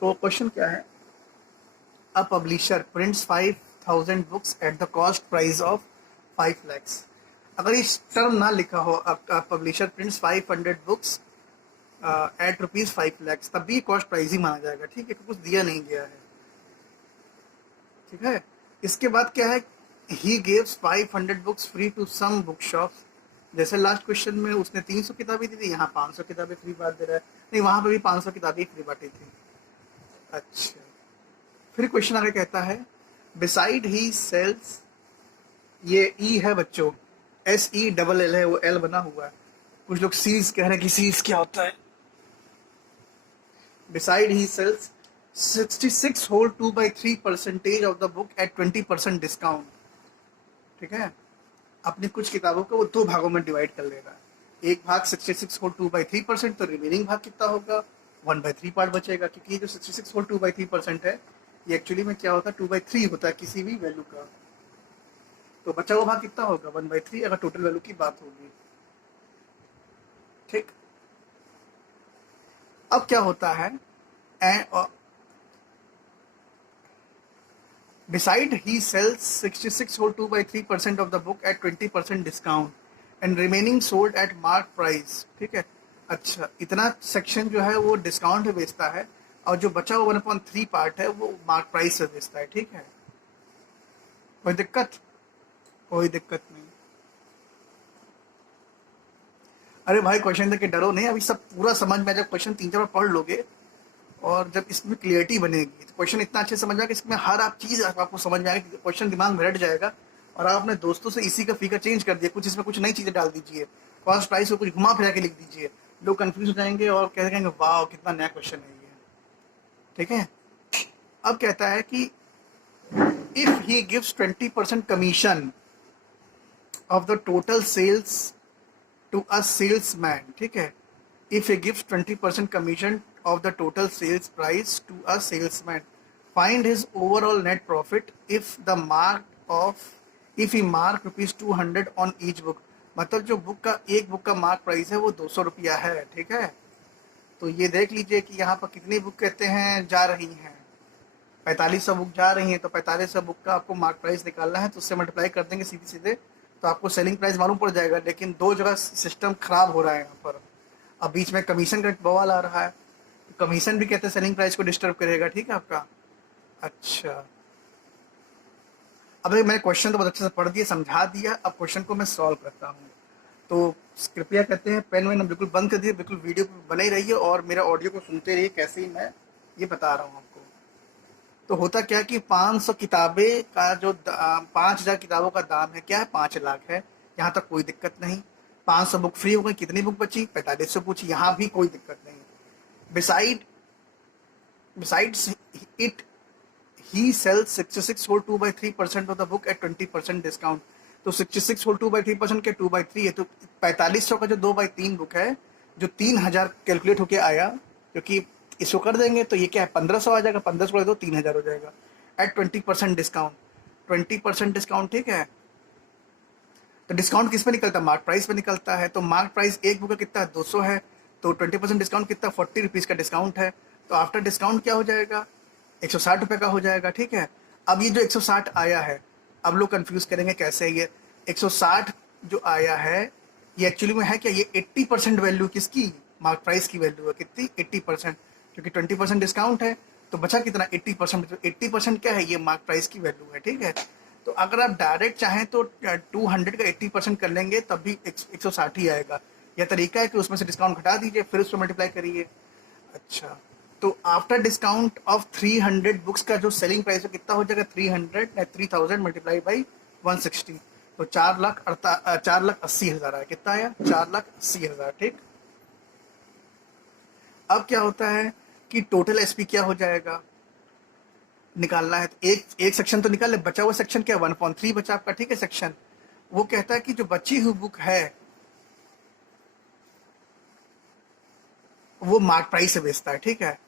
तो क्वेश्चन क्या है, अ publisher prints 5000 books at the cost price of 5 lakhs। अगर इस टर्म ना लिखा हो, publisher prints 500 books at ₹5 lakhs, तब भी कॉस्ट प्राइस ही माना जाएगा, ठीक है, कुछ दिया नहीं गया है, ठीक है। इसके बाद क्या है, he gives 500 books free to some book shops. जैसे लास्ट क्वेश्चन में उसने 300 किताबें दी थी, यहाँ 500 किताबें फ्री बांट दे रहा है। नहीं, वहाँ पे भी 500 किताबें फ्री बांटी थी। अच्छा, फिर क्वेश्चन आगे कहता है, बिसाइड ही सेल्स, ये ई है बच्चों, SELL है, वो एल बना हुआ है। कुछ लोग सीज कह रहे हैं कि सीज क्या होता है। Beside he sells 66 whole 2/3% of the book at 20% discount, ठीक है। अपनी कुछ किताबों को वो 2 भागों में डिवाइड कर लेगा। एक भाग 66 whole 2/3%, तो रिमेनिंग भाग कितना होगा, 1/3 पार्ट बचेगा, क्योंकि ये जो 66 whole 2/3% है ये एक्चुअली में क्या होता है, 2/3 होता है किसी भी वैल्यू का। तो बचा हुआ भाग कितना होगा, 1/3, अगर टोटल वैल्यू की बात होगी, ठीक। अब क्या होता है, beside he sells 66 whole 2/3% of the book at 20% discount and remaining sold at mark price, ठीक है। अच्छा, इतना सेक्शन जो है वो डिस्काउंट में बेचता है और जो बचा हुआ 1/3 पार्ट है वो मार्क प्राइस से बेचता है, ठीक है। कोई दिक्कत, कोई दिक्कत नहीं। अरे भाई क्वेश्चन देख के डरो नहीं, अभी सब पूरा समझ में, जब क्वेश्चन 3-4 बार पढ़ लोगे और जब इसमें क्लियरिटी बनेगी तो क्वेश्चन इतना अच्छे समझ में आएगा, इसमें हर आप चीज़ आपको समझ में आएगी, क्वेश्चन दिमाग में बैठ जाएगा। और आप अपने दोस्तों से इसी का फीका चेंज कर दिए, कुछ इसमें कुछ नई चीज़ें डाल दीजिए, कॉस्ट प्राइस को कुछ घुमा फिरा के लिख दीजिए, लोग कंफ्यूज हो जाएंगे और कहेंगे वाह कितना नया क्वेश्चन है ये, ठीक है। अब कहता है कि if he gives 20% commission of the total sales to a salesman, ठीक है। If he gives 20% commission of the total sales price to a salesman, find his overall net profit if he mark ₹200 on each book। मतलब जो एक book का mark price है वो 200 रुपया है, ठीक है। तो ये देख लीजिए कि यहाँ पर कितनी बुक कहते हैं जा रही हैं, 4500 बुक जा रही हैं, तो 4500 बुक का आपको मार्क प्राइस निकालना है, तो उससे मल्टीप्लाई कर देंगे सीधे सीधे, तो आपको सेलिंग प्राइस मालूम पड़ जाएगा। लेकिन दो जगह सिस्टम खराब हो रहा है यहाँ पर, अब बीच में कमीशन का बवाल आ रहा है, तो कमीशन भी कहते हैं सेलिंग प्राइस को डिस्टर्ब करेगा, ठीक है आपका। अच्छा, अब ये मैंने क्वेश्चन तो बहुत अच्छे से पढ़ दिया, समझा दिया, अब क्वेश्चन को मैं सॉल्व करता हूँ। तो कृपया करते हैं पेन वेन बिल्कुल बंद कर दिए, बिल्कुल वीडियो पे बने ही रहिए और मेरा ऑडियो को सुनते रहिए, कैसे ही मैं ये बता रहा हूँ आपको। तो होता क्या कि 500 किताबें का जो 5,000 किताबों का दाम है क्या है, 5 लाख है। यहाँ तक कोई दिक्कत नहीं। 500 बुक फ्री हो गई, कितनी बुक बची, 4500 पूछी, यहाँ भी कोई दिक्कत नहीं। Besides it he sells 66 whole 2 by 3% of the book at 20% discount। तो 66 whole 2 by 3% के 2 by 3 है, तो 4500 का जो 2 by 3 बुक है, जो 3000 कैलकुलेट होके आया, क्योंकि इसको कर देंगे तो ये क्या है 1500 आ जाएगा, 1500 दो 3000 हो जाएगा एट 20% डिस्काउंट। 20% डिस्काउंट, ठीक है। तो डिस्काउंट किस पे निकलता है, मार्क प्राइस पे निकलता है। तो मार्क प्राइस एक बुक का कितना है, 200 है, तो 20% डिस्काउंट कितना, 40 रुपीज़ का डिस्काउंट है। तो आफ्टर डिस्काउंट क्या हो जाएगा, 160 रुपये का हो जाएगा, ठीक है। अब ये जो 160 आया है, अब लोग कंफ्यूज करेंगे कैसे ये 160 जो आया है ये एक्चुअली में है क्या, ये 80% वैल्यू किसकी, मार्क प्राइस की वैल्यू है कितनी, 80%, क्योंकि 20% डिस्काउंट है तो बचा कितना 80%। 80% क्या है, ये मार्क प्राइस की वैल्यू है, ठीक है। तो अगर आप डायरेक्ट चाहें तो 200 का 80% कर लेंगे तब भी 160 ही आएगा। यह तरीका है कि उसमें से डिस्काउंट घटा दीजिए फिर उसको मल्टीप्लाई करिए। अच्छा, तो आफ्टर डिस्काउंट ऑफ 300 बुक्स का जो सेलिंग प्राइस है कितना हो जाएगा, 3000 मल्टीप्लाई बाई 160, तो 4,80,000 आया। कितना आया, 4,80,000, ठीक। अब क्या होता है कि टोटल एसपी क्या हो जाएगा, निकालना है। तो एक सेक्शन तो निकाल ले, बचा हुआ सेक्शन क्या है, 1.3 बचा आपका, ठीक है। सेक्शन वो कहता है कि जो बची हुई बुक है वो मार्क प्राइस से बेचता है, ठीक है।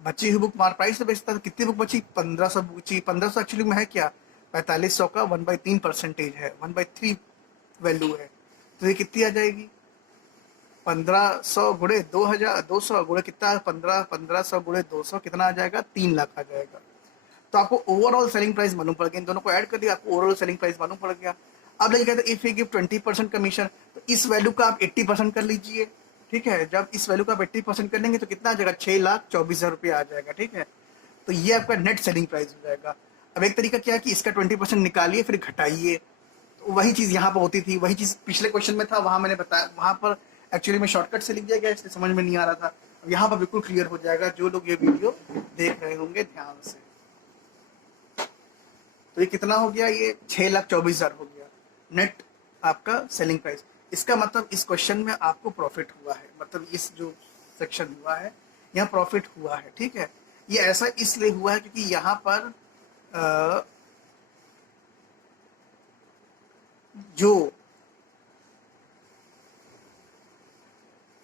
बची हुई बुक मार्क प्राइस से बेचता है। तो कितनी बुक बची, 1500 बुक बची। 1500 एक्चुअली में है क्या, 4500 का 1/3% है, 1/3 वैल्यू है। तो ये कितनी आ जाएगी, 1500 गुणे 2000, 200 गुणे कितना, 1500 गुणे 200 कितना आ जाएगा, 3 लाख आ जाएगा। तो आपको ओवरऑल सेलिंग प्राइस मालूम पड़ गया, इन दोनों को ऐड कर दिया, आपको ओवरऑल सेलिंग प्राइस मालूम पड़ गया। अब लेकिन कहते हैं इफ यू गिव 20% कमीशन, तो इस वैल्यू का आप 80% कर लीजिए, ठीक है। जब इस वैल्यू का आप 80% कर लेंगे तो कितना आ जाएगा, 6,24,000 रुपये आ जाएगा, ठीक है। तो ये आपका नेट सेलिंग प्राइस हो जाएगा। अब एक तरीका क्या है कि इसका 20% निकालिए फिर घटाइए। तो वही चीज़ यहाँ पर होती थी, वही चीज़ पिछले क्वेश्चन में था, वहाँ मैंने बताया, वहाँ पर एक्चुअली में शॉर्टकट से लिख दिया गया इसलिए समझ में नहीं आ रहा था। अब यहाँ पर बिल्कुल क्लियर हो जाएगा जो लोग ये वीडियो देख रहे होंगे ध्यान से। तो ये कितना हो गया, ये 6,24,000 हो गया नेट आपका सेलिंग प्राइस। इसका मतलब इस क्वेश्चन में आपको प्रॉफिट हुआ है, मतलब इस जो सेक्शन हुआ है यहाँ प्रॉफिट हुआ है, ठीक है। ये ऐसा इसलिए हुआ है क्योंकि यहाँ पर जो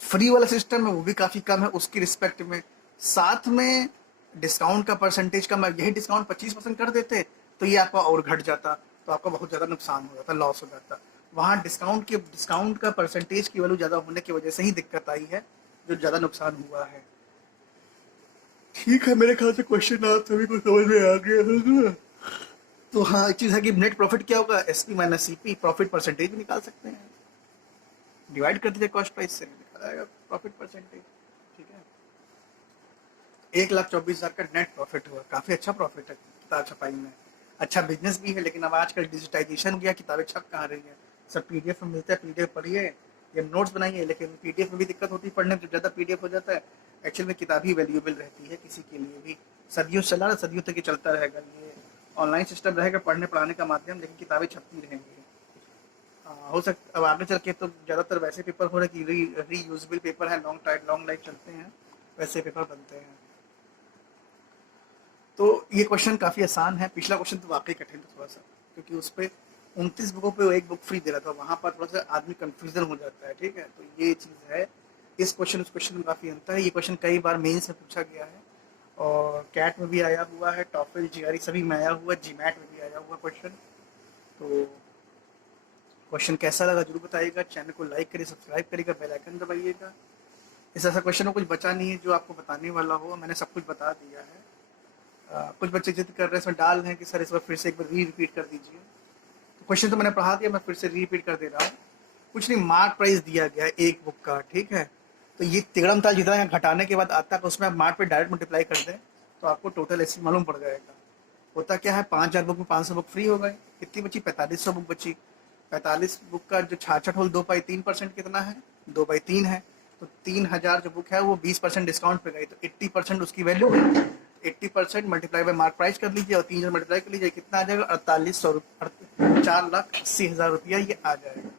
फ्री वाला सिस्टम है वो भी काफ़ी कम है उसकी रिस्पेक्ट में, साथ में डिस्काउंट का परसेंटेज कम है। यही डिस्काउंट 25% कर देते तो ये आपका और घट जाता, तो आपका बहुत ज़्यादा नुकसान हो जाता, लॉस हो जाता। वहाँ डिस्काउंट का परसेंटेज की वैल्यू ज़्यादा होने की वजह से ही दिक्कत आई है, जो ज़्यादा नुकसान हुआ है। ठीक है, मेरे ख्याल से क्वेश्चन आप सभी को समझ में आ गया होगा। तो हाँ, एक चीज़ है कि नेट प्रॉफिट क्या होगा, SP minus CP, profit percentage भी निकाल सकते हैं, डिवाइड कर दीजिए कॉस्ट प्राइस से, निकल आएगा प्रॉफिट परसेंटेज, ठीक है। 1,24,000 का नेट प्रॉफिट हुआ, काफ़ी अच्छा प्रॉफिट है किताब छपाई में, अच्छा बिजनेस भी है। लेकिन अब आजकल डिजिटाइजेशन हो गया, किताबें छप कहाँ रही हैं, सब पीडीएफ में मिलता है, पीडीएफ पढ़िए या नोट्स बनाइए। लेकिन पीडीएफ में भी दिक्कत होती है पढ़ने में, जब ज़्यादा पीडीएफ हो जाता है। एक्चुअल में किताब ही वैल्यूएबल रहती है किसी के लिए भी, सदियों से चला रहा, सदियों तक ये चलता रहेगा। ये ऑनलाइन सिस्टम रहेगा पढ़ने पढ़ाने का माध्यम, लेकिन किताबें छपती रहेंगी। हो सकता अब आगे चल के तो ज़्यादातर वैसे पेपर हो रहे कि रीयूजेबल पेपर है, लॉन्ग लाइफ चलते हैं, वैसे पेपर बनते हैं। तो ये क्वेश्चन काफ़ी आसान है। पिछला क्वेश्चन तो वाकई कठिन था थोड़ा सा, क्योंकि उस पर 29 बुकों पे एक बुक फ्री दे रहा था, वहाँ पर थोड़ा सा आदमी कंफ्यूजन हो जाता है, ठीक है। तो ये चीज़ है, इस क्वेश्चन उस क्वेश्चन में काफ़ी अंतर है। ये क्वेश्चन कई बार मेंस में पूछा गया है और कैट में भी आया हुआ है, टॉफल जीआरई सभी में आया हुआ है, जीमैट में भी आया हुआ क्वेश्चन। तो क्वेश्चन कैसा लगा जरूर बताइएगा, चैनल को लाइक करिए, सब्सक्राइब करिएगा, बेल आइकन दबाइएगा। इस ऐसा क्वेश्चन में कुछ बचा नहीं है जो आपको बताने वाला हो, मैंने सब कुछ बता दिया है। कुछ बच्चे जिद कर रहे हैं, इसमें डाल रहे हैं कि सर इस बार फिर से एक बार रिपीट कर दीजिए। तो क्वेश्चन तो मैंने पढ़ा दिया, मैं फिर से रिपीट कर दे रहा हूँ। कुछ नहीं, मार्क प्राइस दिया गया है एक बुक का, ठीक है। तो ये तिगड़म ताल जितना घटाने के बाद आता है, उसमें आप मार्क पे डायरेक्ट मल्टीप्लाई कर दें तो आपको टोटल ऐसे मालूम पड़ जाएगा। होता क्या है, 5,000 बुक में 500 बुक फ्री हो गए, कितनी बची, 4500 बुक बची। 45 बुक का जो 66 होल 2/3% कितना है, 2/3 है। तो 3000 जो बुक है वो 20% डिस्काउंट पे गई, तो 80% उसकी वैल्यू है। 80% मल्टीप्लाई बाय मार्क प्राइस कर लीजिए और 3000 मल्टीप्लाई कर लीजिए, कितना आ जाएगा, 4800 रुपये, 4,80,000 रुपया ये आ जाएगा।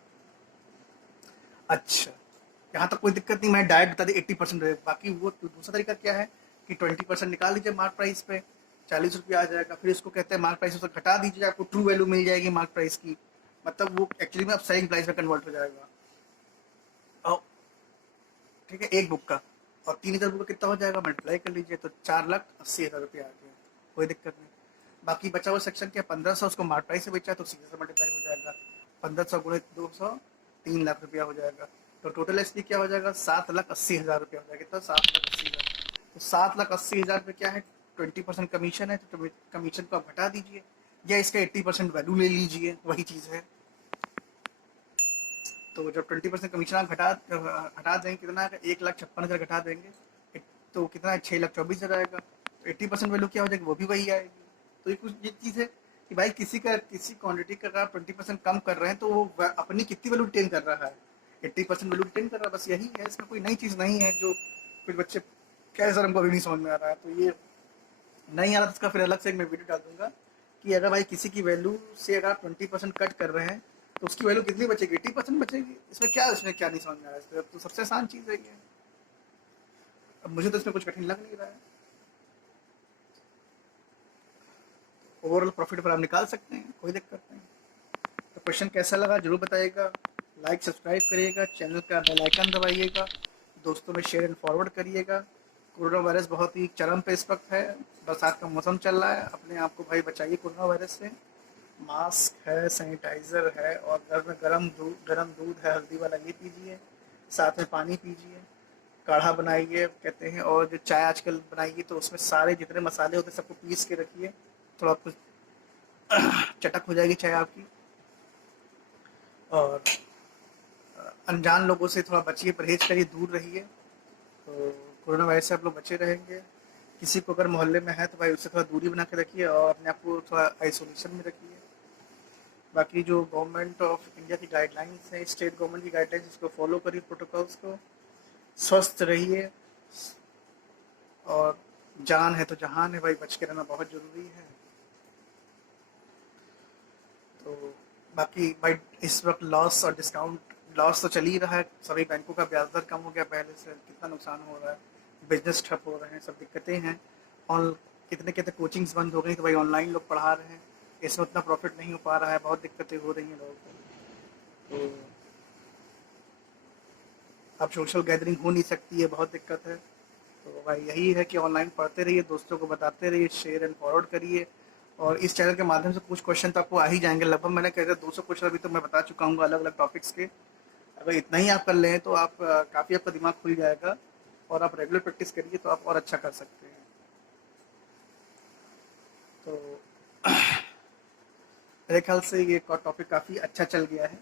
अच्छा, यहाँ तक कोई दिक्कत नहीं, मैं डायरेक्ट बता दी 80% रहेगा। बाकी वो दूसरा तरीका क्या है कि 20% निकाल लीजिए मार्क प्राइस पे, 40 रुपया आ जाएगा। फिर इसको कहते हैं मार्क प्राइस से घटा दीजिए, आपको ट्रू वैल्यू मिल जाएगी मार्क प्राइस की, मतलब वो एक्चुअली में अब सेलिंग प्राइस में कन्वर्ट हो जाएगा। और ठीक है, एक बुक का, और 3000 बुक का कितना हो जाएगा, मल्टीप्लाई कर लीजिए, तो 4,80,000 रुपया आ गया, कोई दिक्कत नहीं। बाकी बचा हुआ सेक्शन क्या, 1500 उसको मार्क प्राइस से बेचा तो सीधे से मल्टीप्लाई हो जाएगा, 1500 गुणे 200, 3,00,000 रुपया हो जाएगा। तो टोटल एस क्या हो जाएगा, 7,80,000 रुपया हो जाएगा। कितना, 7,80,000। तो 7,80,000 पे क्या है, 20% कमीशन है, तो कमीशन को आप घटा दीजिए, या इसका 80% वैल्यू ले लीजिए, वही चीज़ है। तो जब 20% कमीशन आप हटा देंगे, कितना आएगा, 1,56,000 घटा देंगे, तो कितना है, 6,24,000 आएगा। तो 80% वैल्यू क्या हो जाएगी, वो भी वही आएगी। तो ये कुछ ये चीज़ है कि भाई किसी क्वांटिटी का आप 20% कम कर रहे हैं तो वो अपनी कितनी वैल्यू रिटेन कर रहा है, 80% वैल्यू रिटेन कर रहा है, बस यही है, इसमें कोई नई चीज़ नहीं है जो कुछ बच्चे कह सर हमको अभी नहीं समझ में आ रहा है। तो ये नहीं आ रहा, तो इसका फिर अलग से एक मैं वीडियो डाल दूंगा कि अगर भाई किसी की वैल्यू से अगर आप 20% कट कर रहे हैं तो उसकी वैल्यू कितनी बचेगी, 80% बचेगी। इसमें क्या नहीं समझ में आ रहा है, तो सबसे आसान चीज़ है ये। अब मुझे तो इसमें कुछ कठिन लग नहीं रहा है, ओवरऑल प्रॉफिट पर आप निकाल सकते हैं, कोई दिक्कत नहीं। तो क्वेश्चन कैसा लगा जरूर बताइएगा, लाइक सब्सक्राइब करिएगा, चैनल का बेल आइकन दबाइएगा, दोस्तों में शेयर एंड फॉरवर्ड करिएगा। कोरोना वायरस बहुत ही चरम पे इस वक्त है, बरसात का मौसम चल रहा है, अपने आप को भाई बचाइए कोरोना वायरस से। मास्क है, सैनिटाइज़र है, और घर में गरम दूध है हल्दी वाला, ये पीजिए, साथ में पानी पीजिए, काढ़ा बनाइए कहते हैं, और जो चाय आजकल बनाइए तो उसमें सारे जितने मसाले होते हैं सबको पीस के रखिए, थोड़ा कुछ चटक हो जाएगी चाय आपकी। और अनजान लोगों से थोड़ा बचिए, परहेज करिए, दूर रहिए, तो कोरोना वायरस से आप लोग बचे रहेंगे। किसी को अगर मोहल्ले में है तो भाई उससे थोड़ा दूरी बना के रखिए और अपने आप को थोड़ा आइसोलेशन में रखिए। बाकी जो गवर्नमेंट ऑफ इंडिया की गाइडलाइंस है, स्टेट गवर्नमेंट की गाइडलाइंस, उसको फॉलो करिए, प्रोटोकॉल्स को। स्वस्थ रहिए, और जान है तो जहान है भाई, बच के रहना बहुत ज़रूरी है। तो बाकी भाई इस वक्त लॉस और डिस्काउंट, लॉस तो चल ही रहा है, सभी बैंकों का ब्याज दर कम हो गया पहले से, कितना नुकसान हो रहा है, बिजनेस ठप हो रहे हैं, सब दिक्कतें हैं। और कितने कितने कोचिंग्स बंद हो गई, तो भाई ऑनलाइन लोग पढ़ा रहे हैं, इसमें उतना प्रॉफिट नहीं हो पा रहा है, बहुत दिक्कतें हो रही हैं लोगों को। तो अब सोशल गैदरिंग हो नहीं सकती है, बहुत दिक्कत है। तो भाई यही है कि ऑनलाइन पढ़ते रहिए, दोस्तों को बताते रहिए, शेयर एंड फॉरवर्ड करिए। और इस चैनल के माध्यम से कुछ क्वेश्चन तो आपको आ ही जाएंगे, लगभग मैंने कहते 200 क्वेश्चन अभी तो मैं बता चुका हूँ अलग अलग टॉपिक्स के। अगर इतना ही आप कर लें तो आप काफ़ी आपका दिमाग खुल जाएगा, और आप रेगुलर प्रैक्टिस करिए तो आप और अच्छा कर सकते हैं। तो मेरे ख्याल से ये टॉपिक काफ़ी अच्छा चल गया है,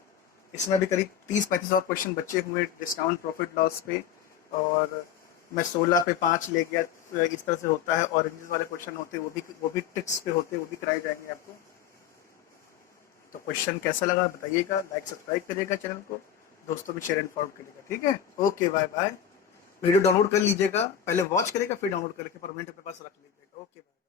इसमें भी करीब 30-35 और क्वेश्चन बचे हुए डिस्काउंट प्रॉफिट लॉस पे, और मैं 16 पे 5 ले गया, तो इस तरह से होता है। ऑरेंजेस वाले क्वेश्चन होते हैं, वो भी ट्रिक्स पे होते हैं, वो भी कराए जाएंगे आपको। तो क्वेश्चन कैसा लगा बताइएगा, लाइक सब्सक्राइब करिएगा चैनल को, दोस्तों में शेयर एंड फॉरवर्ड करिएगा, ठीक है। Okay, bye bye. Video download कर लीजिएगा, पहले वॉच करिएगा फिर डाउनलोड करके परमानेंट अपने पास रख लीजिएगा। Okay bye.